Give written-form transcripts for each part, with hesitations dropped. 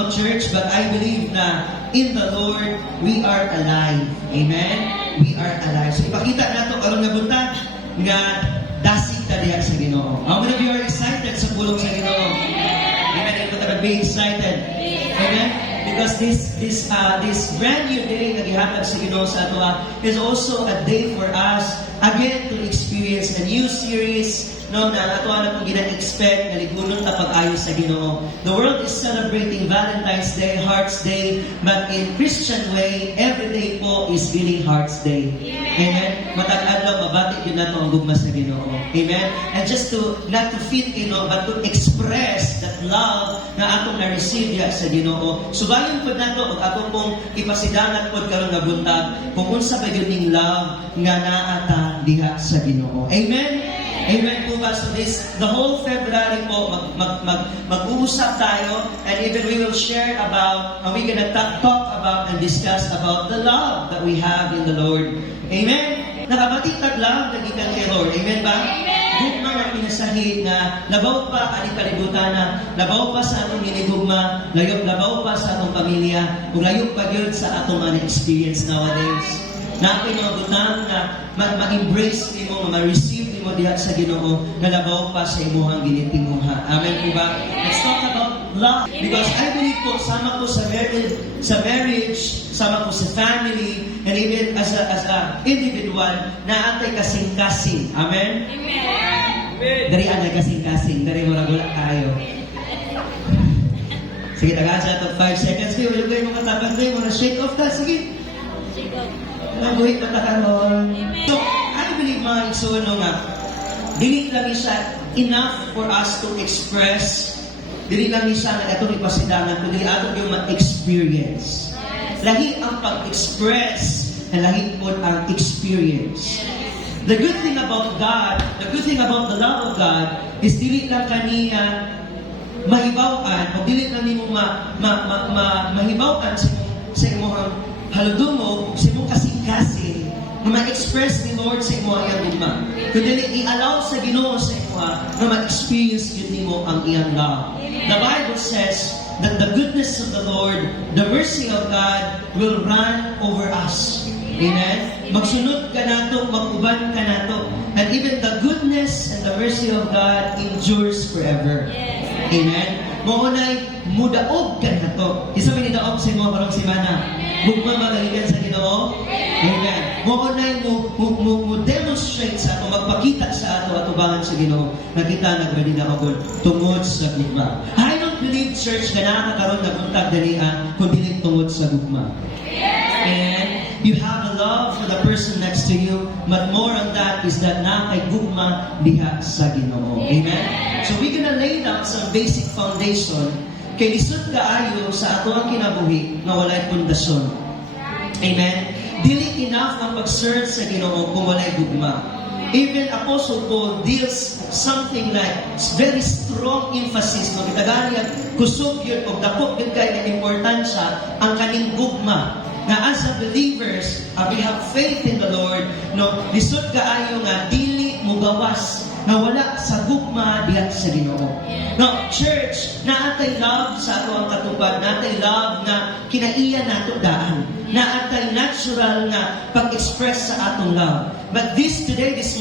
Ginoo, church, but I believe na in the Lord, we are alive. Amen? We are alive. So ipakita nato karon nga buntag nga dasig ta diha sa Ginoo. How many of you are excited sa pulong sa Ginoo? Amen. Be excited. Amen. Because this brand new day na gihatag sa Ginoo sa ato is also a day for us again to experience a new series no na ato na kung gina-expect na ligunon ta pag-ayo sa Ginoo. The world is celebrating Valentine's Day, Hearts Day, but in Christian way, every day po is really Hearts Day. Amen. Matag adlaw mabati gyud nato ang gugma sa Ginoo. Amen. And just to not to feel but to express that love na atong na-receive ya sa Ginoo. Subayon pud nato og atong pong ipasidangan pud karon nga buntag kung unsa ba gyud ning love nga naa ta diha sa Ginoo. Amen. Amen po ba? So the whole February po, mag-uusap tayo, and even we will share about, and we're gonna talk about and discuss about the love that we have in the Lord. Amen? Nakabatitag love na gikan kay Lord. Amen ba? Gugma na pinasahi na labaw pa ang kalibutan na, labaw pa sa atong ginigugma, labaw pa sa atong pamilya, ug layo pa gyud sa atong experience nowadays. Na ako'y mga butang na ma-embrace mo, ma-receive mo diha sa Ginoo, na labaw pa sa imuhang ginitinguha. Amen po ba? Let's talk about love. Because I believe po, sama ko sa marriage, sama ko sa family, and even as a individual, na atay kasing-kasing. Amen? Amen. Dari anay kasing-kasing, dari mo nagula tayo. Sige, taga-asa ito 5 seconds. Sige, wala kayo mga tapas tayo, mga shake off ka. Sige. Shake off. Nabuhit na takaroon. So, I believe mga igsoon nga, dili lang siya enough for us to express, dili lang siya na itong ipasidangan, kundi atong yung ma-experience. Lahi ang pag-express, na lahi po ang experience. The good thing about God, the good thing about the love of God, is dili lang kaniya mahibawan, o dili lang nimo mahibawan sa imong haludungo, sa imong kasing-kasing, na ma-express ni Lord sa imo ang iyang gugma. Kundi i-allow sa Ginoo sa imo na ma-experience yun nimo ang iyang love. The Bible says that the goodness of the Lord, the mercy of God, will run over us. Amen? Magsunod ka nato, mag-uban ka nato. And even the goodness and the mercy of God endures forever. Amen? Maunay, mudaog ka nato. Isa may nidaog sa imo karong simana. Gugma magalingan sa Ginoo. Amen. Maunay mo demonstrate sa ato, magpakita sa ato atubangan sa Ginoo. Nakita nagbali na ako tungod sa gugma. I don't believe church na nakakaroon na buntag dalian kundi tungod sa gugma. And you have a love for the person next to you, but more on that is that na kay gugma diha sa Ginoo. Amen. So we're gonna lay down some basic foundation kay lisod kaayo sa ato ang kinabuhi nga walay pundasyon. Amen. Dili enough ang pag-serve sa Ginoo kung walay gugma. Even Apostle Paul deals something like very strong emphasis no gitaganiya kusog yun og dako gyud kay nga importansya ang kaning gugma. Na as a believers, we have faith in the Lord, no, lisod kaayo nga dili mo gawas na wala sa gugma diha sa Ginoo. No, church, naatay love sa ato ang katupad, naatay love na kinaiya nato daan, naatay natural na pag-express sa atong love. But this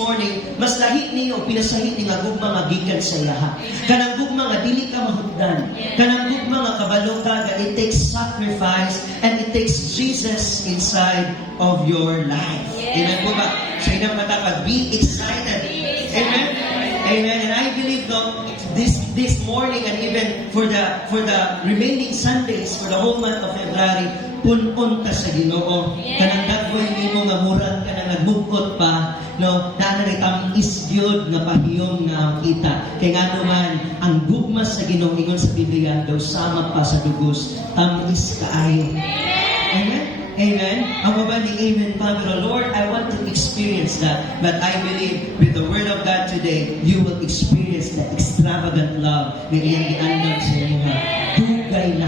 morning, mas lahi niyo o pinasahi ni nga gugma nga gikan sa ilaha. Kanang gugma nga dili ka mahugdan. Kanang gugma nga kabalo ka nga it takes sacrifice and it takes Jesus inside of your life. Amen po ba? So inang matapag, be excited. Amen? Amen. And I believe though, this morning and even for the remaining Sundays, for the whole month of February, pun-pun ka sa Ginoo. Kanang dagway nimo nga murag ka na nagbukot pa, no, nanaritam isgyod nga pahiyom nga kita. Kay nga naman ang gugma sa Ginoo ingon sa Biblia daw sama pa sa dugos, tamis kaayo. Amen. Amen. Ang ba ni Amen pa, pero Lord, I want to experience that. But I believe with the Word of God today, you will experience that extravagant love na iyang giandam sa inyo ha. Dugay na.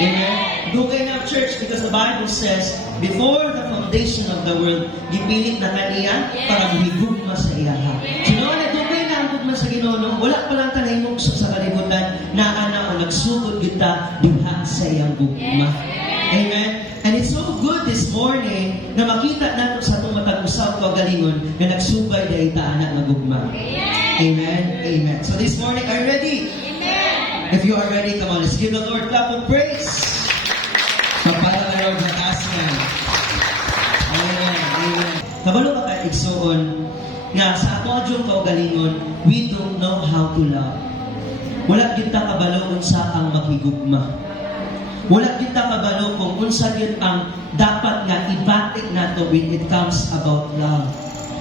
Amen. Dugay na, church, because the Bible says, before the foundation of the world, gipilit na kaniya para mahigugma sa ilaha. Sino na dugay na ang gugma sa Ginoo? Wala pa lang tanay mong sa kalibutan na ana o nagsugod kita diha sa sa iyang gugma. Amen? And it's so good this morning na makita nato sa itong matag-usaw kagalingon na nagsubay dahil taanak na gugma. Amen? Amen. So this morning, are you ready? If you are ready, come on, let's give the Lord clap of praise. Pagpala na Lord na taas na. Amen. Amen. Kabalo ba ka, igsoon, nga sa ato adyong kaugalingon, we don't know how to love. Wala kita kabalo unsa ang makigugma. Wala kita kabalo kung unsa yun ang dapat nga ibatik nato when it comes about love.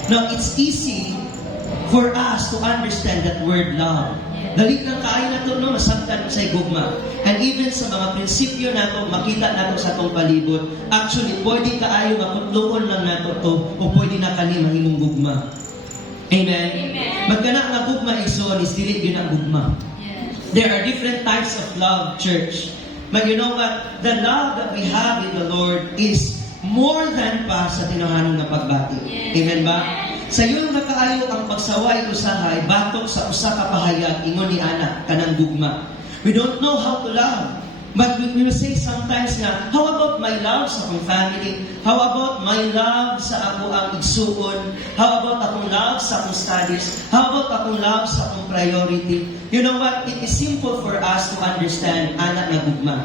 Now, it's easy for us to understand that word love. Dali lang kaayo na ito, no? Masagtan sa gugma. And even sa mga prinsipyo na ito, makita na ito sa itong palibot. Actually, pwede kaayo makutloon lang na ito o pwede na kani mahimong gugma. Amen? Magkana nga gugma iso, is dili yun ang gugma. There are different types of love, church. But you know what? The love that we have in the Lord is more than pa sa tinahanong na pagbati. Amen ba? Sa iyo nakaayo ang pagsaway usahay, batok sa usa ka pahayag, ingon ni anak, kanang gugma. We don't know how to love. But we will say sometimes nga, how about my love sa akong family? How about my love sa ako ang igsuon? How about akong love sa akong studies? How about akong love sa akong priority? You know what? It is simple for us to understand anak na gugma.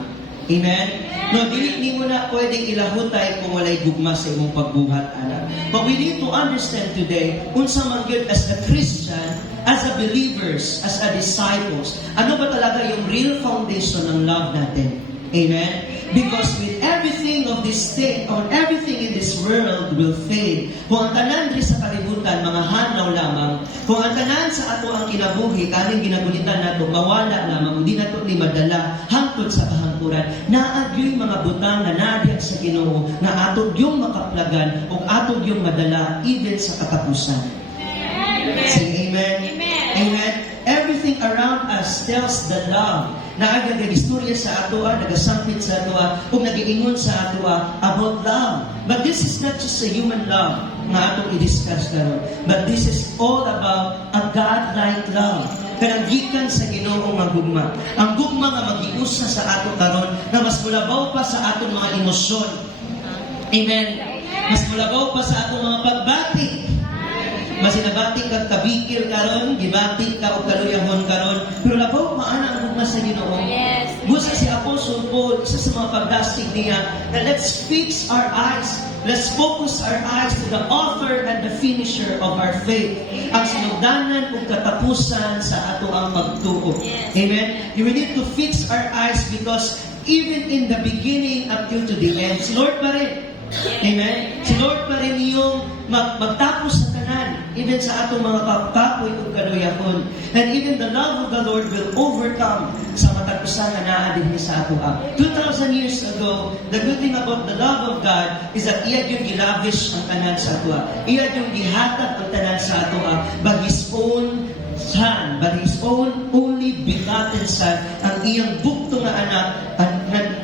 Amen? No, dili ni mo na pwedeng ilahutay kung walay gugma sa imong pagbuhat, anak. But we need to understand today, unsa man gyud as a Christian, as a believers, as a disciples, ano ba talaga yung real foundation ng love natin? Amen? Because with everything of this thing, or everything in this world will fade. Kung ang tanan rin sa kalibutan, mga hanaw lamang. Kung ang tanan sa ato ang kinabuhi, kaning ginagulitan nato, mawala lamang, hindi nato ni madala, hangtod sa kahangkuran. Naagyo'y mga butang na naadiyan sa Ginoo, na atog yung makaplagan, o atog yung madala, even sa katapusan. Say amen. Amen. Everything around us tells the love na nag-istorya sa atoa, nagasampit sa atoa, o nag-iingon sa atoa about love. But this is not just a human love na atong i-discuss karon, but this is all about a God-like love. Kanang gikan sa Ginoo nga gugma. Ang gugma nga mag-iusa sa ato karon na mas mulabaw pa sa atong mga emosyon. Amen. Mas mulabaw pa sa atong mga pagbati. Mas inabati kag kabikil karon, gibati ka og kaluyahon karon, pero labaw maana ang gugma sa Ginoo. Gusto si Apostle Paul, isa sa mga pagdastig niya, na let's fix our eyes, let's focus our eyes to the author and the finisher of our faith. Ang sinugdanan ug katapusan sa ato ang pagtuo. Amen? We need to fix our eyes because even in the beginning up till to the end, si Lord pa rin. Amen? Si Lord pa rin yung magtapos sa tanan, even sa atong mga kapoy ug kaluyahon. And even the love of the Lord will overcome sa matag-usa nga naa dinhi sa ato. 2,000 years ago, the good thing about the love of God is that iya yung gilavish ang tanan sa ato. Iya yung gihatag ang tanan sa ato by His own Son, by His own only begotten Son, ang iyang bukto nga anak,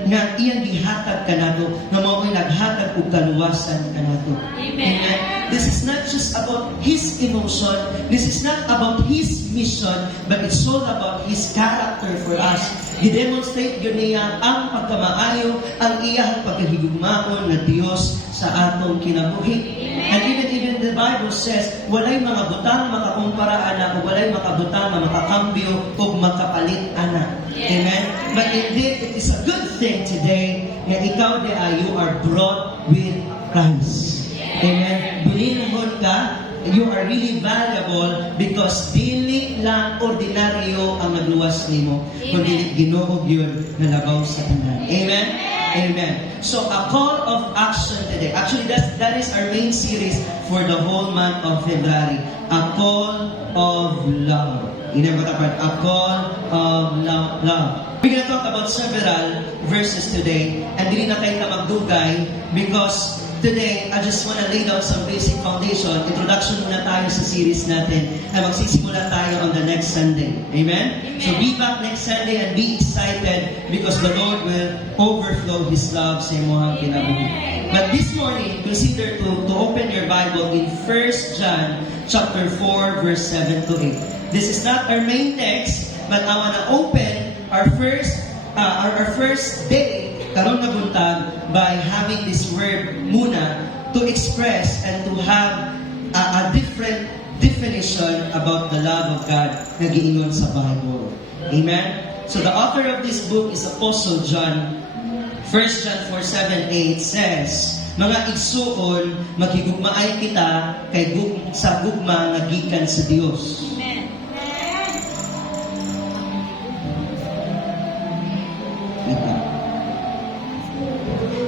nga iyang gihatag kanato, nga mao'y naghatag og kaluwasan kanato. Amen. This is not just about His emotion, this is not about His mission, but it's all about His character for us. I-demonstrate yun niya ang pagkamaayo, ang iyang pagkahigugmaon na Diyos sa atong kinabuhi. And even the Bible says, walay mga butang makakumpara anak, o walay makabutang na makakambyo o makapalit anak. Amen? But indeed, it is a good thing today na ikaw you are brought with Christ. Amen? Bilinhon ka, you are really valuable because dili lang ordinaryo ang nagluwas nimo, kundi Ginoo yun na labaw sa tanan. Amen? Amen. So a call of action today. Actually, that is our main series for the whole month of February. A call of love. A call of love. We're going to talk about several verses today, and dili na tayo na magdugay because today, I just want to lay down some basic foundation. Introduction muna tayo sa series natin. Ay magsisimula tayo on the next Sunday. Amen? So be back next Sunday and be excited because the Lord will overflow His love sa inyong kinabuhi. But this morning, consider to open your Bible in 1 John chapter 4, verse 7 to 8. This is not our main text, but I want to open our first our first day karon nga buntag by having this word muna to express and to have a different definition about the love of God na giingon sa Bible. Amen? So the author of this book is Apostle John. 1 John 4:7-8 says, mga igsuon, maghigugmaay kita kay sa gugma nga gikan sa Dios. Amen.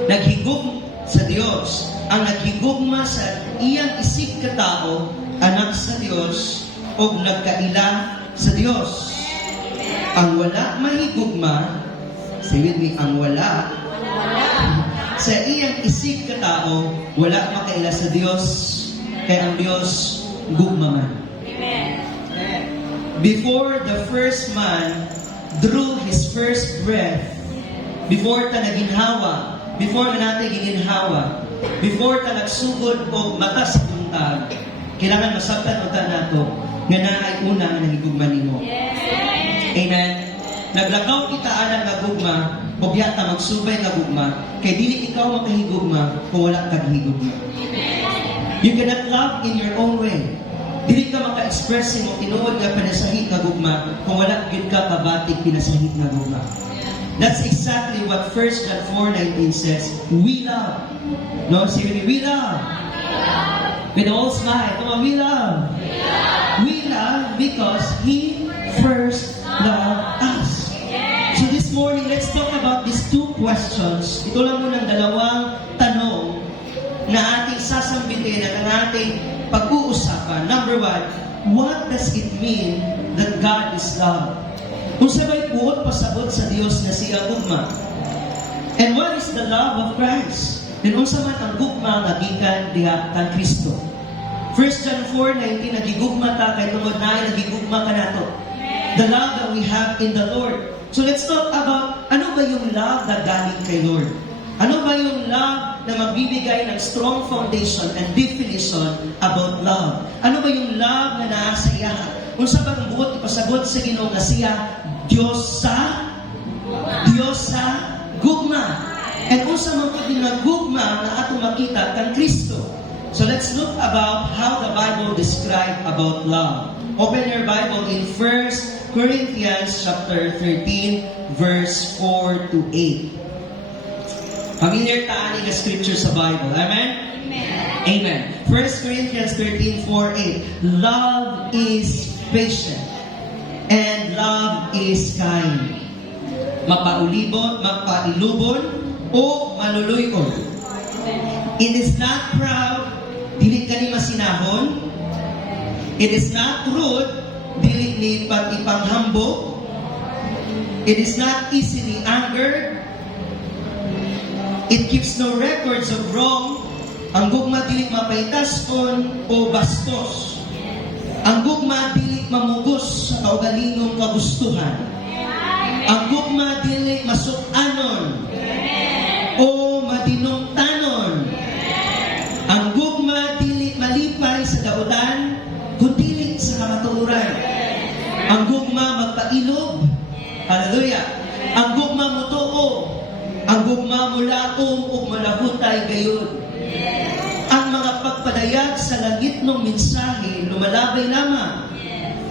Naghigugma sa Dios. Ang naghigugma sa iyang isig katao, anak sa Dios, o nagkaila sa Dios. Ang wala mahigugma, say with me, ang wala sa iyang isig katao, wala makaila sa Dios, kaya ang Dios gugma man. Amen. Before the first man drew his first breath, before ta naginhawa, before na natin giginhawa, before ta nagsugod o mata sa buntag, kailangan masabtan uta nato nga naay una nga nahigugma nimo. Yes. Amen. Naglakaw kita alang nga gugma, o biyata magsubay nga gugma, kay dili ikaw makahigugma kung wala kang higugma. You cannot love in your own way. Dili ka maka-express mo tinuod nga pinasahi nga gugma kung wala gyud ka kabatik pinasahi nga gugma. That's exactly what 1 John 4:19 says. We love. No, say with me, we love. With all smile, come on, we love. We love because He first loved us. So this morning, let's talk about these two questions. Ito lang muna ang dalawang tanong na ating sasambitin at ang ating pag-uusapan. Number one, what does it mean that God is love? Kung sabay buot pasabot sa Dios na siya gugma. And what is the love of Christ? Then unsa man ang gugma nga gikan diha kang Kristo. 1 John 4:19 nagigugma ta kay tungod na nagigugma ka nato. The love that we have in the Lord. So let's talk about ano ba yung love na galing kay Lord? Ano ba yung love na magbibigay ng strong foundation and definition about love? Ano ba yung love na naasa iya? Kung sa bang buot ipasagot sa Ginoo nga siya Dios sa gugma. And kung sa mga pinagugma na ato makita kang Kristo. So let's look about how the Bible describe about love. Open your Bible in 1 Corinthians chapter 13 verse 4 to 8. Familiar taani nga scripture sa Bible. Amen? Amen. 1 Corinthians 13:4-8. Love is patient and love is kind. Mapailubon o maluluyon. It is not proud, dili kani masinahon. It is not rude, dili ni ipanghambog. It is not easily angered. It keeps no records of wrong. Ang gugma dili mapaitaston o bastos. Ang gugma dili mamugos sa kaugalingong kagustuhan. Ang gugma dili masukanon o madinongtanon. Ang gugma dili malipay sa dautan kundi sa kamatuoran. Ang gugma magpailob. Hallelujah. Ang gugma mutuo. Ang gugma mulaom o malahutay gayon. Ang mga pagpadayag sa langit ng mensahe lumalabay lamang.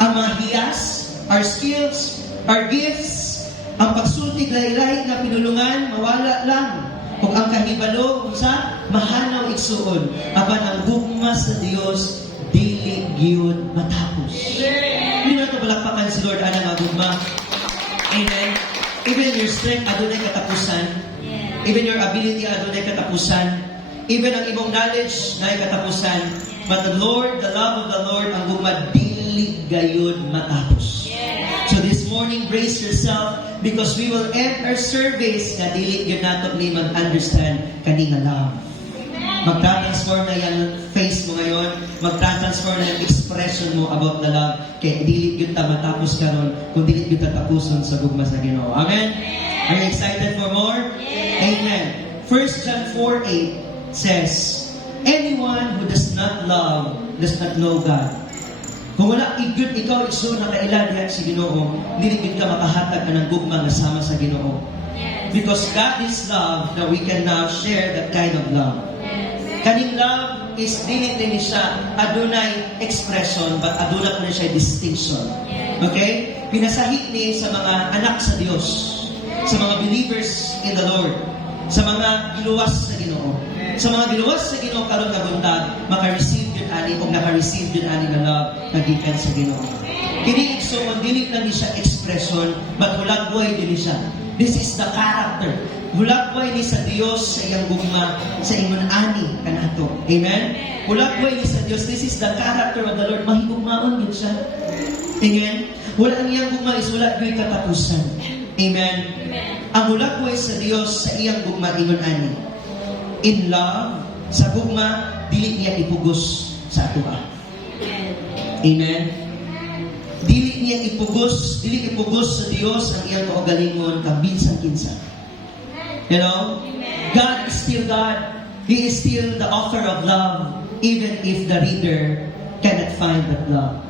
Ang mga hiyas, our skills, our gifts, ang pagsultig laylay na pinulungan, mawala lang. Kung ang kahibalo, kung sa mahanaw igsuon, apan ang gugma sa Dios, dili gyud matapos. Hindi na ito balakpakan si Lord, ana nga gugma. Amen. Even your strength, adunay katapusan. Even your ability, adunay katapusan. Even ang imong knowledge, na katapusan. But the Lord, the love of the Lord, ang gugma, dili gayud matapos. So this morning, brace yourself because we will end our service na dili yun nato ni mag-understand kaninga love. Magta-transform na yung face mo ngayon, magta-transform na yung expression mo about the love, kaya dili yun ta matapos karon kung dili yun tatapuson sa gugma sa Ginoo. Amen? Are you excited for more? Amen. 1 John 4:8 says, anyone who does not love does not know God, Kung wala igud ikaw igsoon na kaila diha sa Ginoo, dili gid ka makahatag ka ng gugma nga sama sa Ginoo. Because God is love, that we can now share that kind of love. Kaning love is dili din siya adunay expression, but aduna ko na siya distinction. Okay? Pinasahi ni sa mga anak sa Dios, sa mga believers in the Lord, sa mga giluwas sa Ginoo. Sa mga giluwas sa Ginoo karon nga buntag, maka-receive yun ani o naka-receive yun ani nga love nagikan sa Ginoo. Kini igsoon dili lang siya expression, but hulagway din siya. This is the character. Hulagway ni sa Dios sa iyang gugma, sa ingon ani kanato. Amen? Hulagway ni sa Dios. This is the character of the Lord. Mahigugmaon yun siya. Amen? Wala ang iyang gugma is wala gyud katapusan. Amen? Ang hulagway sa Dios sa iyang gugma ingon ani. In love, sa gugma, dili niya ipugos sa atoa. Amen? Dili ipugos sa Dios ang iyang kaugalingon kabinsang kinsa. You know? God is still God. He is still the author of love, even if the reader cannot find that love.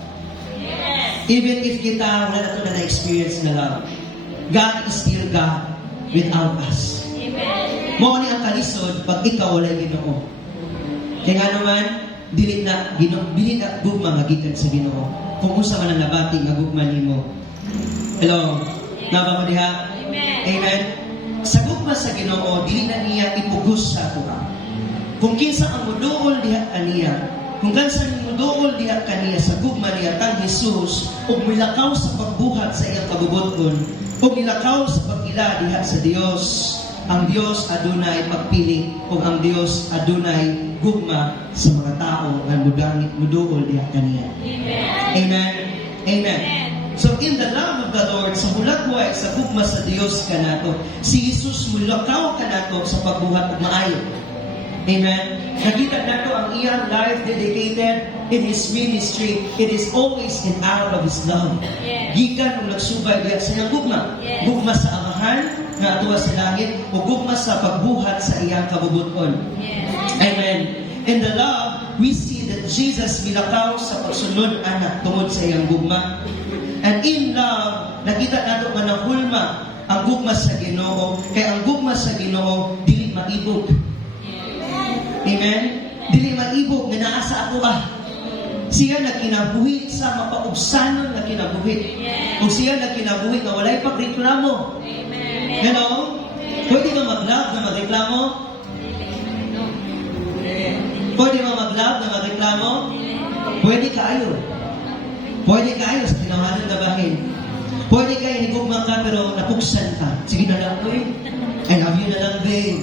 Even if kita wala na ito na na-experience na love. God is still God without us. Mao ni ang kalisod pag ikaw walay Ginoo. Kaya nga naman, dili na gugma nga gikan sa Ginoo. Kung usa man ang nabati nga gugma nimo. Hello. Naba mo diha? Amen. Sa gugma sa Ginoo, dili na niya ipugos sa ato. Kung kinsa ang muduol diha kaniya, kung kansa ang muduol diha kaniya sa gugma niya kang Hesus, ug milakaw sa pagbuhat sa iyang kabubuton, ug milakaw sa pag-ila diha sa Dios. Ang Dios adunay pagpili, ug ang Dios adunay gugma sa mga tao nga muduol diha kaniya. Amen. Amen. So in the love of the Lord, sa hulagway, sa gugma sa Dios kanato, si Jesus mulakaw kanato sa pagbuhat ug maayo. Amen. Nakita nato ang iyang life dedicated in His ministry. It is always in out of His love. Gikan ug nagsubay diha sa iyang gugma. Gugma sa amahan nga atuwa sa langit o gugma sa pagbuhat sa iyang kabubuton. Amen. In the love, we see that Jesus milakaw sa pagsunod anak tungod sa iyang gugma. And in love, nakita nato nga nahulma ang gugma sa Ginoo. Kaya ang gugma sa Ginoo dili maibog. Amen? Dili maibog nga naa sa ato Siya na kinabuhi sa mapaubsanon na kinabuhi. Kung siya na kinabuhi nga walay pagreklamo. Hello? Pwede ba mag-love na magreklamo? Pwede ba mag-love na magreklamo? Pwede kayo. Pwede kayo sa tinawanan na bahin. Pwede kayo higugma ka pero napuksan ka. Sige na lang, oy. I love you na lang, babe.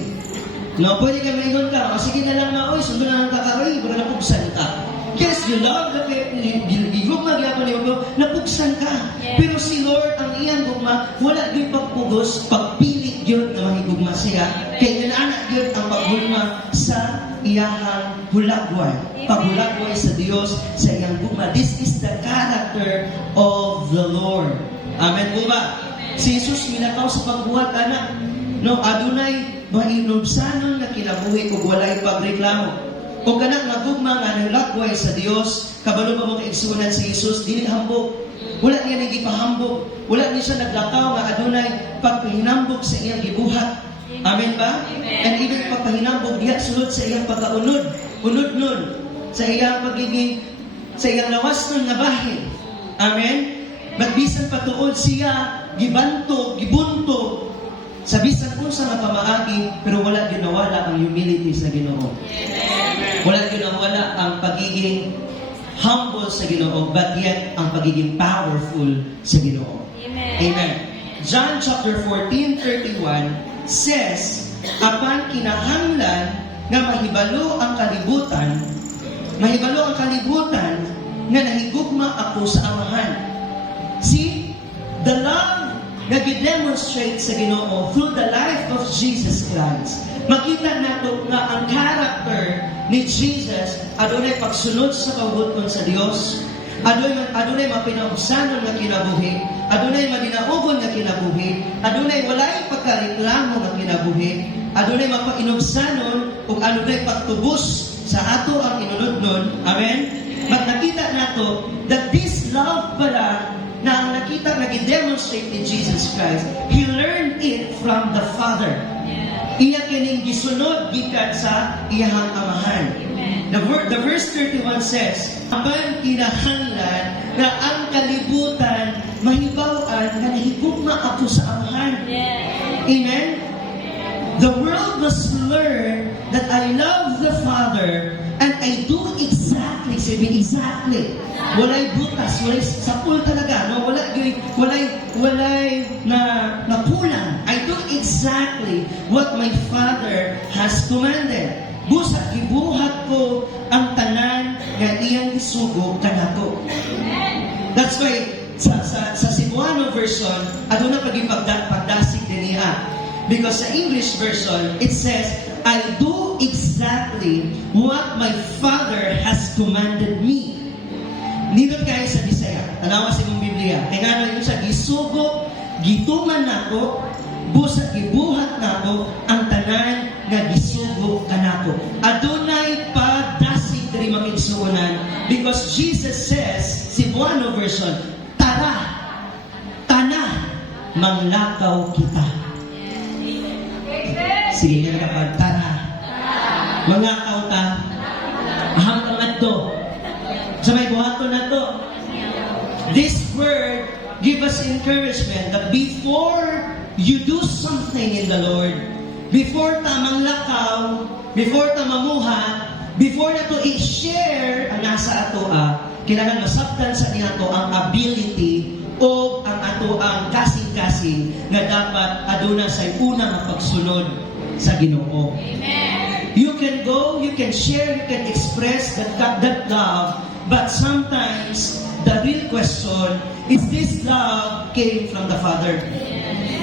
No, pwede kayo maingon ka. O sige na lang na, oy. Sundo na lang ka, oy. Pero napuksan ka. Yes, you love the gigugma gyapon niyo, napuksan ka. Pero si Lord ang iyang gugma, wala gyud pagpugos, pagpili gyud na mahigugma siya. Kay ana gyud ang paghulma sa iyahang hulagway. Paghulagway sa Dios sa iyang gugma. This is the character of the Lord. Amen po ba? Si Jesus milakaw sa pagbuhat anak. No, adunay mahinubsanon na kinabuhi ug walay pagreklamo. Kung kanang nagugma nga nahulagway sa Dios, kabalo ba mo kaigsunan si Jesus, dili hambog. Wala niya nagipahambog. Wala niya siya naglakaw nga adunay pagpahinambog sa iyang gibuhat. Amen ba? And even pagpahinambog diha sulod sa iyang pagkaunod. Unod nun. Sa iyang pagiging, sa iyang lawas nun nga bahin. Amen? But bisan patuod siya, gibanto, gibunto, sa bisan unsa nga pamaagi, pero wala ginawala ang humility sa Ginoo. Wala ginawala ang pagiging humble sa Ginoo, but yet ang pagiging powerful sa Ginoo. Amen. John chapter 14:31 says, apan kinahanglan nga mahibalo ang kalibutan nga nahigugma ako sa amahan. See, the love na gidemonstrate sa Ginoo through the life of Jesus Christ. Makita nato nga ang character ni Jesus adunay pagsunod sa kabubuton sa Dios, adunay mapinaubsanon nga kinabuhi, adunay madinaugon nga kinabuhi, adunay walay pagkareklamo nga kinabuhi, adunay mapainubsanon ug adunay pagtubos sa ato ang inunod nun. Amen? Nakita nato nato that this love pala na ang nakita, nag-demonstrate ni Jesus Christ, He learned it from the Father. Iya kining gisunod gikan sa iyahang amahan. The verse 31 says, "Apan kinahanglan na ang kalibutan mahibaw-an nga nahigugma ako sa amahan." Amen? The world must learn that I love the Father and I do exactly, walay butas, walay sapul talaga, no? Walay na kulang. I do exactly what my Father has commanded. Busa gibuhat ko ang tanan nga iyang isugo kanato. That's why sa Cebuano version, aduna pagdasig din niya. Because sa English version, it says, I do exactly what my Father has commanded me. Nindot kayo sa Bisaya. Tanawa sa imong Biblia. Kaya nga yun sa gisugo, gituman nako, busa gibuhat nako, ang tanan nga gisugo kanako. Adunay padasig diri makigsuonan. Because Jesus says, Cebuano version, tara, manglakaw kita. Sige nga kapag tara. Mga kauta. Aham kang adto. Sa may buhaton na to. This word give us encouragement that before you do something in the Lord, before ta manglakaw, before ta mamuhat, before na to i-share ang nasa ato kailangan masabtan sa niya to ang ability o ang ato ang kasing-kasing na dapat aduna sa unang pagsunod sa Ginoo. Amen. You can go, you can share, you can express that love, but sometimes the real question is this love came from the Father.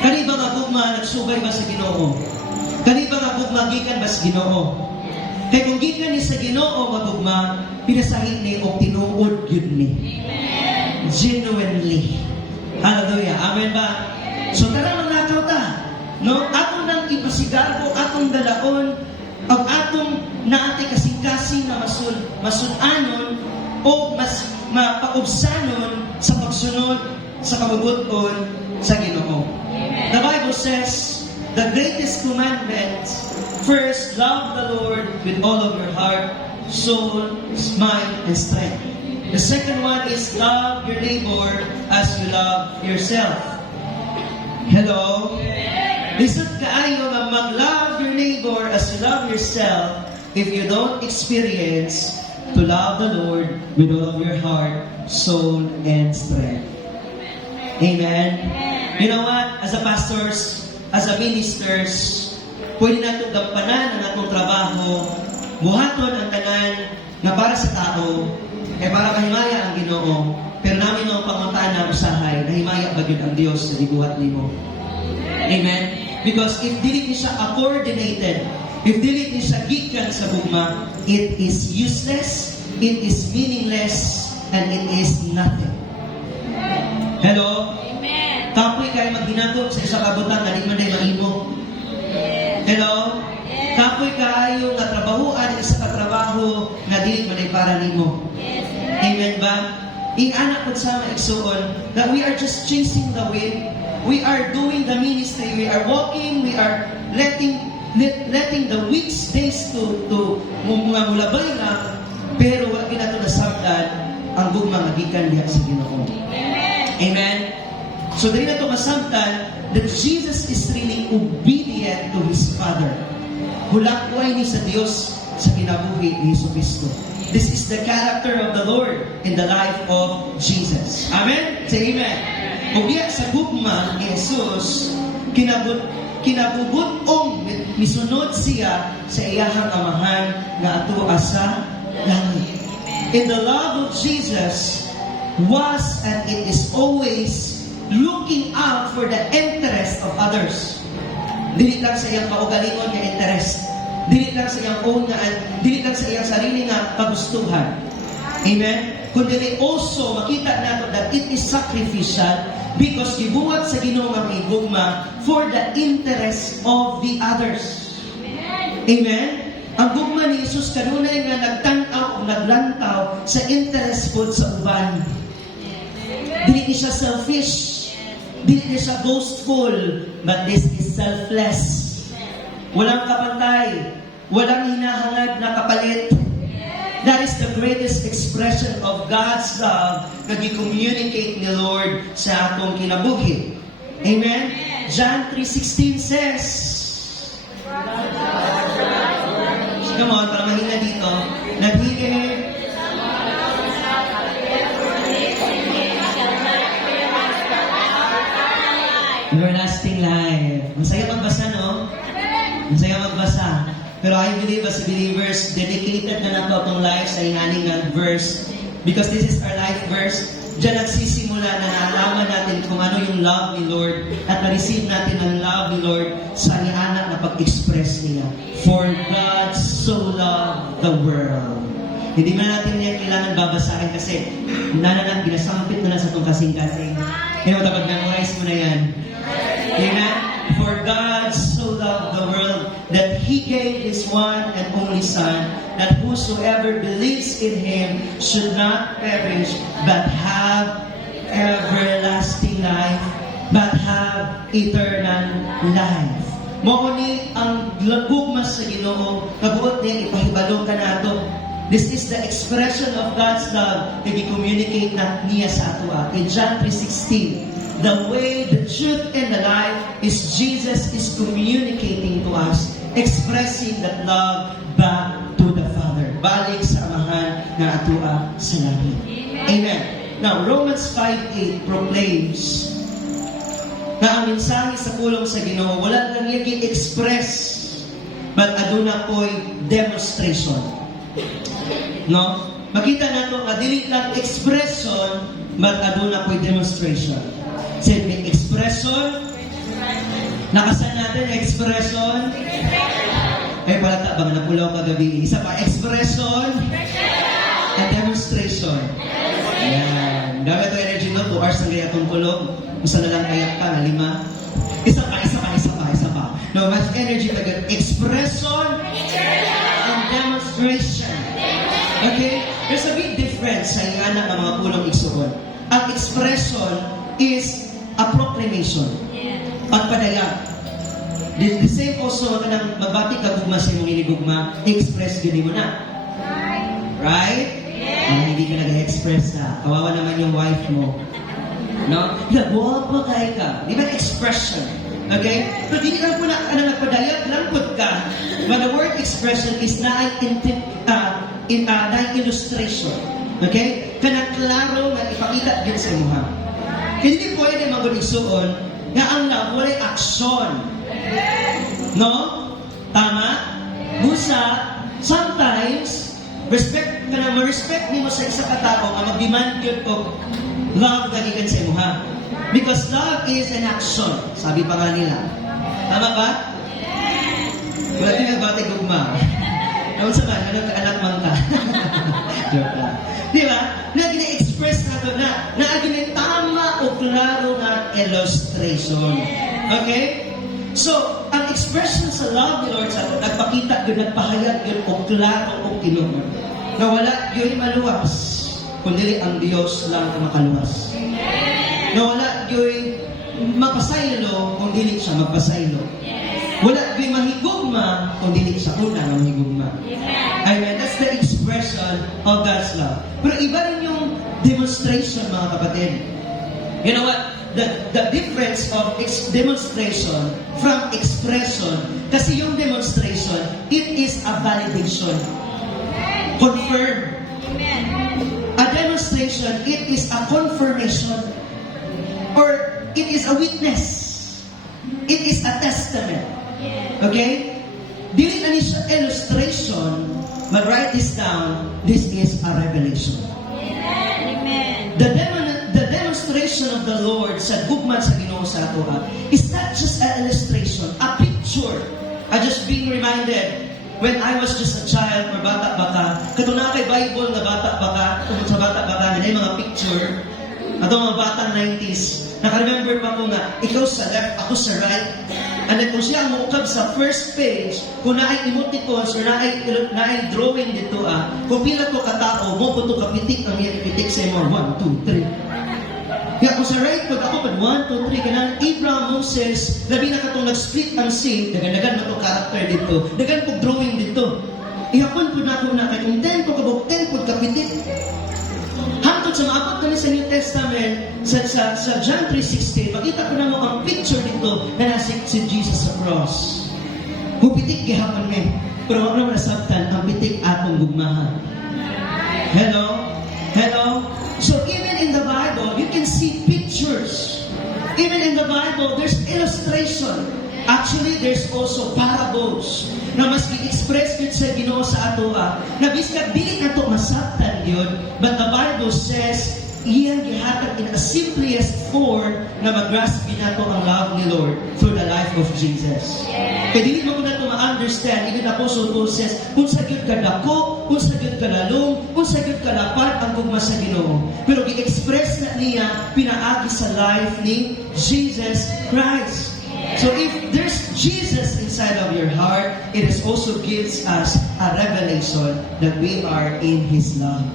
Kani ba nga gugma nagsubay ba sa Ginoo? Kani ba nga gugma gikan ba sa Ginoo? Kaya kung gikan ni sa Ginoo magugma, pinasahi ni o tinuod yun ni. Genuinely. Hallelujah. Amen ba? So tara manakaw ta. No? Atong nang ipasigago, atong dalaon, ang atong naate kasing-kasing na masunanon o mas mapaubsanon sa pagsunod sa kabubuton sa Ginoo. The Bible says, the greatest commandment, first, love the Lord with all of your heart, soul, mind, and strength. The second one is love your neighbor as you love yourself. Hello? Lisod kaayo nga mag-love your neighbor as you love yourself if you don't experience to love the Lord with all of your heart, soul, and strength. Amen? You know what? As a pastors, as a ministers, pwede natin gampanan ang atong trabaho, buhaton ang tanan na para sa tao, para mahimaya ang Ginoo, pero namin ang panguntaan na usahay, nahimaya ba yun ang Diyos na dibuhat nimo? Amen? Because if dili ni siya coordinated, if dili ni siya gikan sa bugma, it is useless, it is meaningless, and it is nothing. Hello? Amen. Kapoy kayo maghinagog sa isang kabutan na di man day mahimo. Hello? Kapoy kayo nga trabahuan sa katrabaho nga dili man day para nimo. Amen ba? Inanak ko sa maigsuon that we are just chasing the wind. We are doing the ministry. We are walking. We are letting the weeks days to mga mulabay lang. Pero wala kinato na sabdan ang gugma nga gikan diha sa Ginoo. Amen. So dili na to masabtan that Jesus is really obedient to His Father. Hulakway ni sa Dios sa kinabuhi ni Jesucristo. This is the character of the Lord in the life of Jesus. Amen? Say amen. Kung diya sa gugma ni Jesus, kinabubutong misunod siya sa iyahang amahan nga ato asa langit. In the love of Jesus was and it is always looking out for the interest of others. Dili lang sa iyang kaugalingon nga interest. Dili lang sa iyang own nga, dili lang sa iyang sarili nga kagustuhan. Amen? Kundi also makita nato that it is sacrificial because gibuhat sa Ginoo nga gugma for the interest of the others. Amen? Ang gugma ni Jesus kanunay nga nagtan-aw naglantaw sa interest po sa uban. Dili siya selfish. Dili siya boastful. But this is selfless. Walang kapantay. Walang hinahangad na kapalit. That is the greatest expression of God's love na gi-communicate ni Lord sa atong kinabuhi. Amen? John 3:16 says, come on, para mahina dito, naghihigit everlasting life. Masaya magbasa, no? Masaya magbasa. Pero I believe as believers, dedicated na nato itong life sa inganing nga verse. Because this is our life verse. Diyan nagsisimula na naalaman natin kung ano yung love ni Lord at na-receive natin ang love ni Lord sa anak na pag-express niya. For God so loved the world. Hindi man natin yan kailangan babasahin kasi ginasampit mo na sa itong kasing-kasing. Kaya mo dapat memorize mo na yan. Amen? For God so loved the world that He gave His one and only Son, that whosoever believes in Him should not perish, but have everlasting life, but have eternal life. Mao ni ang lagugmas sa Ginoo, kabuot niya ipahibalo ka nato. This is the expression of God's love na i-communicate na niya sa ato. In John 3:16, the way, the truth, and the life is Jesus is communicating to us, expressing that love back to the Father. Balik sa amahan na atua sa langit. Amen. Now, Romans 5:8 proclaims na ang mensahe sa pulong sa Ginoo wala lang yung express, but aduna ko'y demonstration. No? Makita nato nga dili lang expression, but aduna ko'y demonstration. Say, may expression. Nakasan natin expression. Ay, palata ba nga napulaw kagabi? Isa pa, expression and demonstration. Yan. Dami ito energy mo, 2 hours ang gaya itong tulog. Isa na lang kayak ka, na 5. Isa pa. No, mas energy pa gan. Expression and demonstration. Okay? There's a big difference sa ingana ng mga pulong igsuon. Ang expression is a proclamation. Pagpadayag. The same also ka nang magbati ka gugma sa imong iligugma, express gini mo na. Right? Hindi ka nag-express na. Kawawa naman yung wife mo. No? Nabuha pa kaya ka. Di ba expression? Okay? Pero hindi lang po na nagpadayag, langkod ka. But the word expression is na illustration. Okay? Kanang klaro na ipakita din sa imuha. Hindi pwede magunisuon nga ang love walay aksyon. No? Tama? Busa, sometimes, respect ka na, ma-respect mo sa isa katao nga mag-demand yun ko love ganigan sa imuha. Because love is an action. Sabi pa nga nila. Tama ba? Wala din nagbati gugma. Naon sa man, anak man ka. Joke lang. Di ba? Na gina-express na ito na tama o klaro na illustration. Okay? So, ang expression sa love ni Lord sa ito, nagpakita yun, nagpahayag yun o klaro o kinuha. Na wala yun maluwas, kundi ang Diyos lang ang makaluwas. Na wala yun magpasaylo kung dili siya magpasaylo. Wala yun mahigugma kung dili siya una ng mahigugma. Amen. That's the expression of God's love. Pero iba rin yung demonstration, mga kapatid. You know what? The difference of demonstration from expression, kasi yung demonstration, it is a validation. Confirm. A demonstration, it is a confirmation. Or it is a witness. It is a testament. Okay? Dili na siya illustration, but write this down, this is a revelation. The demonstration of the Lord sa gugman sa Ginoo sa ato is not just an illustration, a picture. I just being reminded when I was just a child or bata-bata, katuna kay Bible na bata-bata, kung sa bata-bata, may mga picture, ato mga batang 90s, naka-remember pa ko nga, ikaw sa left, ako sa right. And then kung siya ang muukab sa first page, kung naay emoticons or naay drawing dito, kung pila to katao, mo po to kapitik ang ipitik sa imo. 1, 2, 3. Kaya kung sa right pag ako, 1, 2, 3, kanang Abraham, Moses, labi na katong nag-split ang scene, dagan-dagan na to character dito, dagan po drawing dito. Ihapon po na ako na kay kung 10 po kabog, 10 po kapitik. Hangtod sa maabot kami sa New Testament, sa John 3:16, makita ko na mo ang picture dito na nasa si Jesus sa cross. Kung pitik gihapon ngayon, pero wag naman nasabtan, ang pitik atong gugmahan. Hello? Hello? So even in the Bible, you can see pictures. Even in the Bible, there's illustration. Actually, there's also parables na mas i-express yun sa Ginoo sa ato na biskag dili na to masabtan yun, but the Bible says iyang gihatag in a simplest form na mag-grasp nato ang love ni Lord through the life of Jesus. Kaya dili mo na to ma-understand, even Apostle Paul says, kung sa gyud ka dako, kung sa gyud ka lalong, kung sa gyud ka lapad ang gugma sa Ginoo. Pero gi-express na niya pinaagi sa life ni Jesus Christ. So if there's Jesus inside of your heart, it is also gives us a revelation that we are in His love.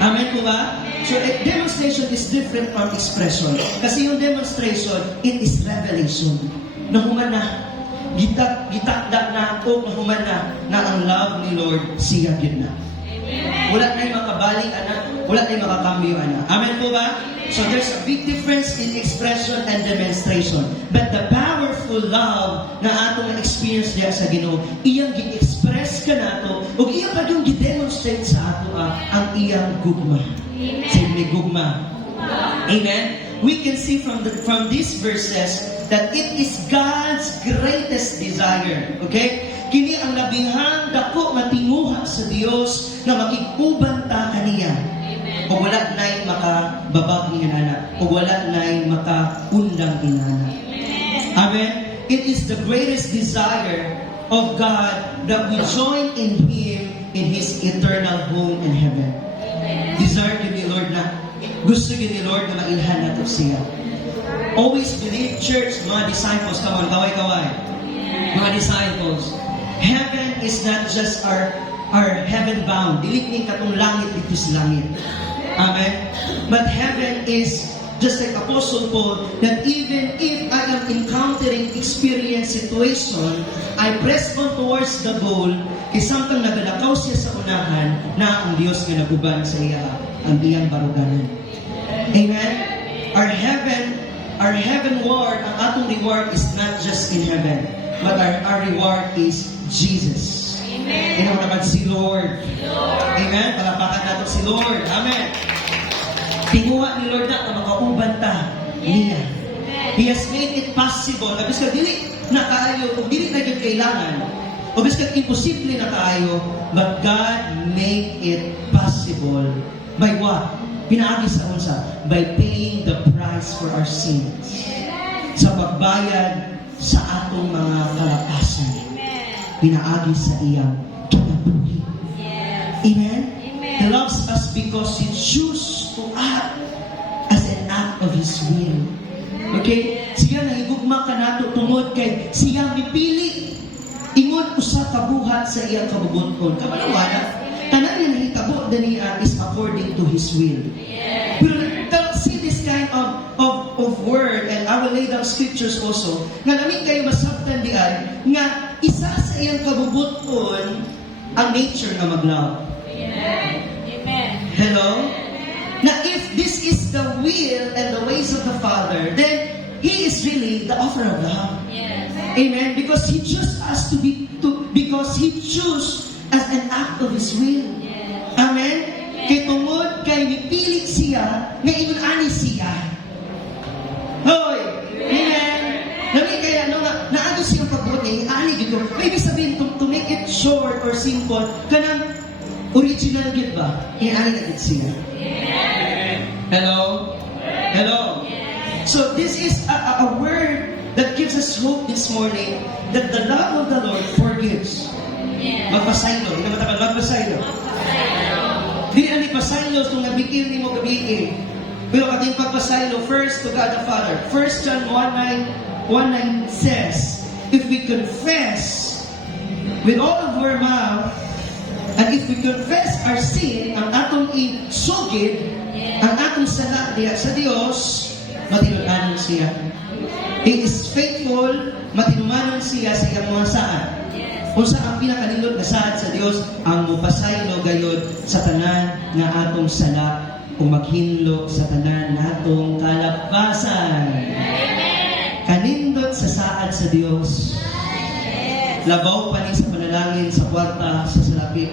Amen po ba? So demonstration is different from expression. Kasi yung demonstration, it is revelation. Nahuman na, gitakda na o nahuman na ang love ni Lord siya yun na. Wala na yung makabalik, anak. Wala na yung makakambyo, anak. Amen po ba? So there's a big difference in expression and demonstration. But the powerful love na atong experience diya sa Ginoo, iyang gi-express ka nato, ug iyang pa yung gi-demonstrate sa ato ang iyang gugma. Say may gugma. Amen. We can see from these verses that it is God's greatest desire. Okay? Kini ang labihang dako nga tinguha sa Dios na makiguban ta kaniya. O wala na'y makababag ni inana. O wala na'y makaundang inana. Amen? It is the greatest desire of God that we join in Him in His eternal home in heaven. Desire yun ni Lord na gusto yun ni Lord na mailhan natin siya. Always believe, church, mga disciples, come on, kaway-kaway. Mga disciples, heaven is not just our heaven bound. Dili ni katong langit dito sa langit. Amen? But heaven is just like Apostle Paul, that even if I am encountering experience situation, I press on towards the goal, kay samtang nagalakaw siya sa unahan, na ang Diyos nga naguban sa iya, ang iyang baruganan. Amen? Our heavenward, ang atong reward is not just in heaven, but our reward is Jesus. Amen. Ino naman si Lord. Amen. Palapakan natin si Lord. Amen. Tinguha ni Lord na makauban ta niya. He has made it possible. Na biskag dili na kaayo, o dili na yung kailangan, o biskag imposible na kaayo, but God made it possible. By what? Pinaagi sa unsa? By paying the price for our sins. Sa pagbayad sa atong mga kalakasan. Pinaagi sa iyang kinabuhi. Amen? He loves us because He chose to act as an act of His will. Okay? Siya nahigugma ka nato tungod kay siya mipili. Ingon usa ka buhat sa iyang kabubuton. Kamalawana, tanan niya nahitabo daniya is according to His will. Pero see this kind of word, and I will lay down scriptures also, nga namin kayo masabtan diyan, nga isa sa iyang kabubuton ang nature na mag-love. Amen. Hello? Na if this is the will and the ways of the Father, then He is really the author of love. Yes. Amen. Because He chose us because He chose as an act of His will. Yes. Amen. Kay tungod kay nipilit siya, nga ingon ani siya. Hoy! Amen. Lami kaya naado siyang pagbuot niya, ani gito. Maybe sabihin to make it short or simple, kanang original gid ba? Ani na gid siya. Hello? Hello? So this is a word that gives us hope this morning that the love of the Lord forgives. Magpasaylo. Ito matagal, magpasaylo. Di na ni pasaylo itong nabikil ni mo gabi. Pero kating pagpasaylo, first to God the Father. 1 John 1:9 says, if we confess with all of our mouth, and if we confess our sin, ang atong isugid, ang atong sala diya sa Dios, matinudanon siya. He is faithful, matinumanon siya sa iyang mga saad. Kung sa ang pinakanindot na saad sa Dios, ang mupasaylo gayud sa tanan nga atong sala, o maghinlo sa tanan natong kalabkasan. Kanindot sa saad sa Dios. Labaw pa ni sa panalangin sa kwarta sa salapi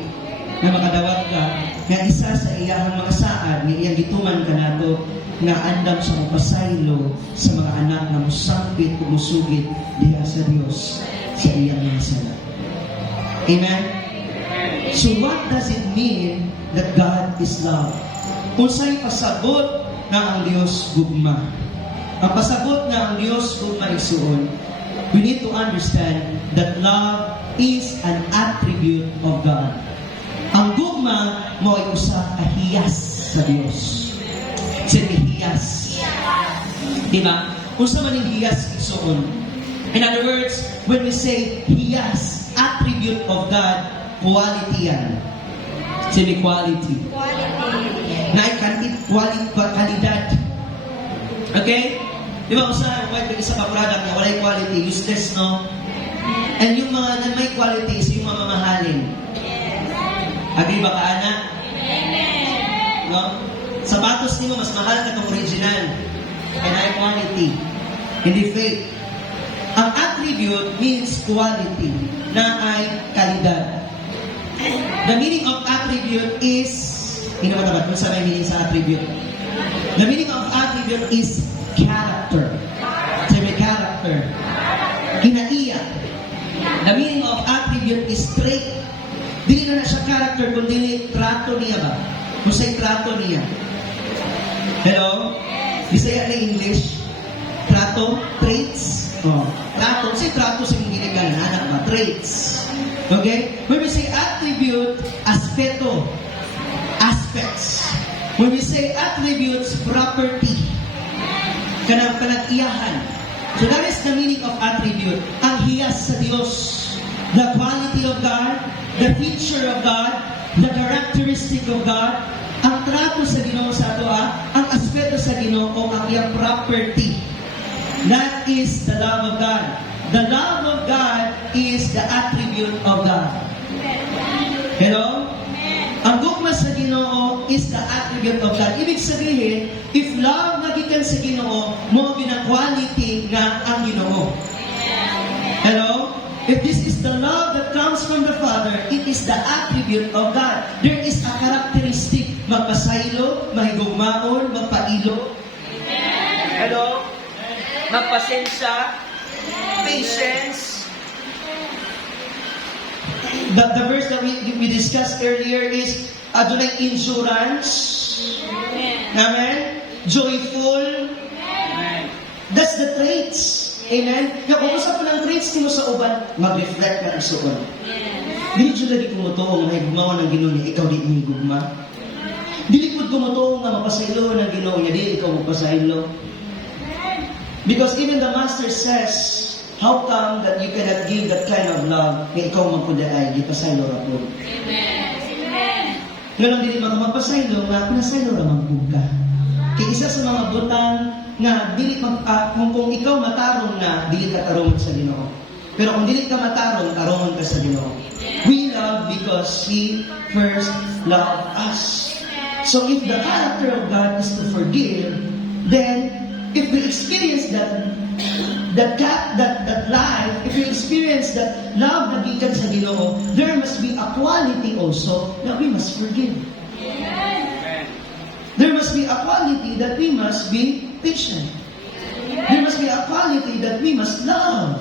na makadawat ka nga isa sa iyang mga saad nga iyang gituman kanato nga andam sa mapasaylo sa mga anak na musangpit o musugid diha sa Dios sa iyang mga sala. Amen? So what does it mean that God is love? Kung sa'y pasabot na ang Diyos gugma. Ang pasabot na ang Diyos gugma isuon, we need to understand that love is an attribute of God. Ang gugma mo ay usa ka hiyas sa Dios. Sige, hiyas. Diba? Usa man yung hiyas isuon. In other words, when we say hiyas, attribute of God, quality yan. Sige, quality. Kalidad. Okay? Di ba, usa, white isa pa product na walay quality, useless, no? And yung mga na may qualities, yung mga mamahalin. Agree ba ka, anak? No? Sapatos nimo mas mahal ka itong original. And ay quality. Hindi fake. Ang attribute means quality, na ay kalidad. The meaning of attribute is, hinamatabat, kung saan may meaning sa attribute. The meaning of attribute is character. Sabi, character. Kinaiya. The meaning of attribute is trait. Dili na siya character, kundi trato niya ba? Kung sa'y trato niya. Hello? Bisaya na English? Trato? Traits? Oh. Trato. Sa'y trato sa mga ginagalan. Anak ba? Traits. Okay? When we say attribute, aspeto. Aspects. When we say attributes, property. Kanag-iyahan. So that is the meaning of attribute. Ang hiyas sa Diyos. The quality of God, the feature of God, the characteristic of God, ang trato sa Ginoo sa ato, ang aspeto sa Ginoo, ang iyang property. That is the love of God. The love of God is the attribute of God. Hello? Ang gugma sa Ginoo is the attribute of God. Ibig sabihin, if love nagikan sa Ginoo, mo quality nga ang Ginoo. Hello? If this is the love that comes from the Father, it is the attribute of God. There is a characteristic, magpasaylo, mahigugmaon, magpailo. Hello? Magpasensya, patience. The verse that we discussed earlier is adunay endurance. Amen? Joyful. Amen. That's the traits. Amen? Kaya kung usap po ng traits mo sa uban, mag-reflect na isuon. Dili dyan lagi kumutuong na higugmaon ng Ginoo niya, ikaw di higugma. Dili po kumutuong na mapasaylo ng Ginoo niya, di ikaw mapasaylo. Because even the Master says, how come that you cannot give that kind of love na ikaw magpuday, di pasaylo ra po. Amen. Ngayon dili magpasaylo, nga pinasaylo ra magbuka. Kaya isa sa mga butang nga dili kung ikaw matarong na dili ka tarungon sa Ginoo. Pero kung dili ka matarong, tarungon ka sa Ginoo. We love because He first loved us. So if the character of God is to forgive, then if we experience that life, if we experience that love na gikan sa Ginoo, there must be a quality also that we must forgive. There must be a quality that we must be patient. There must be a quality that we must love.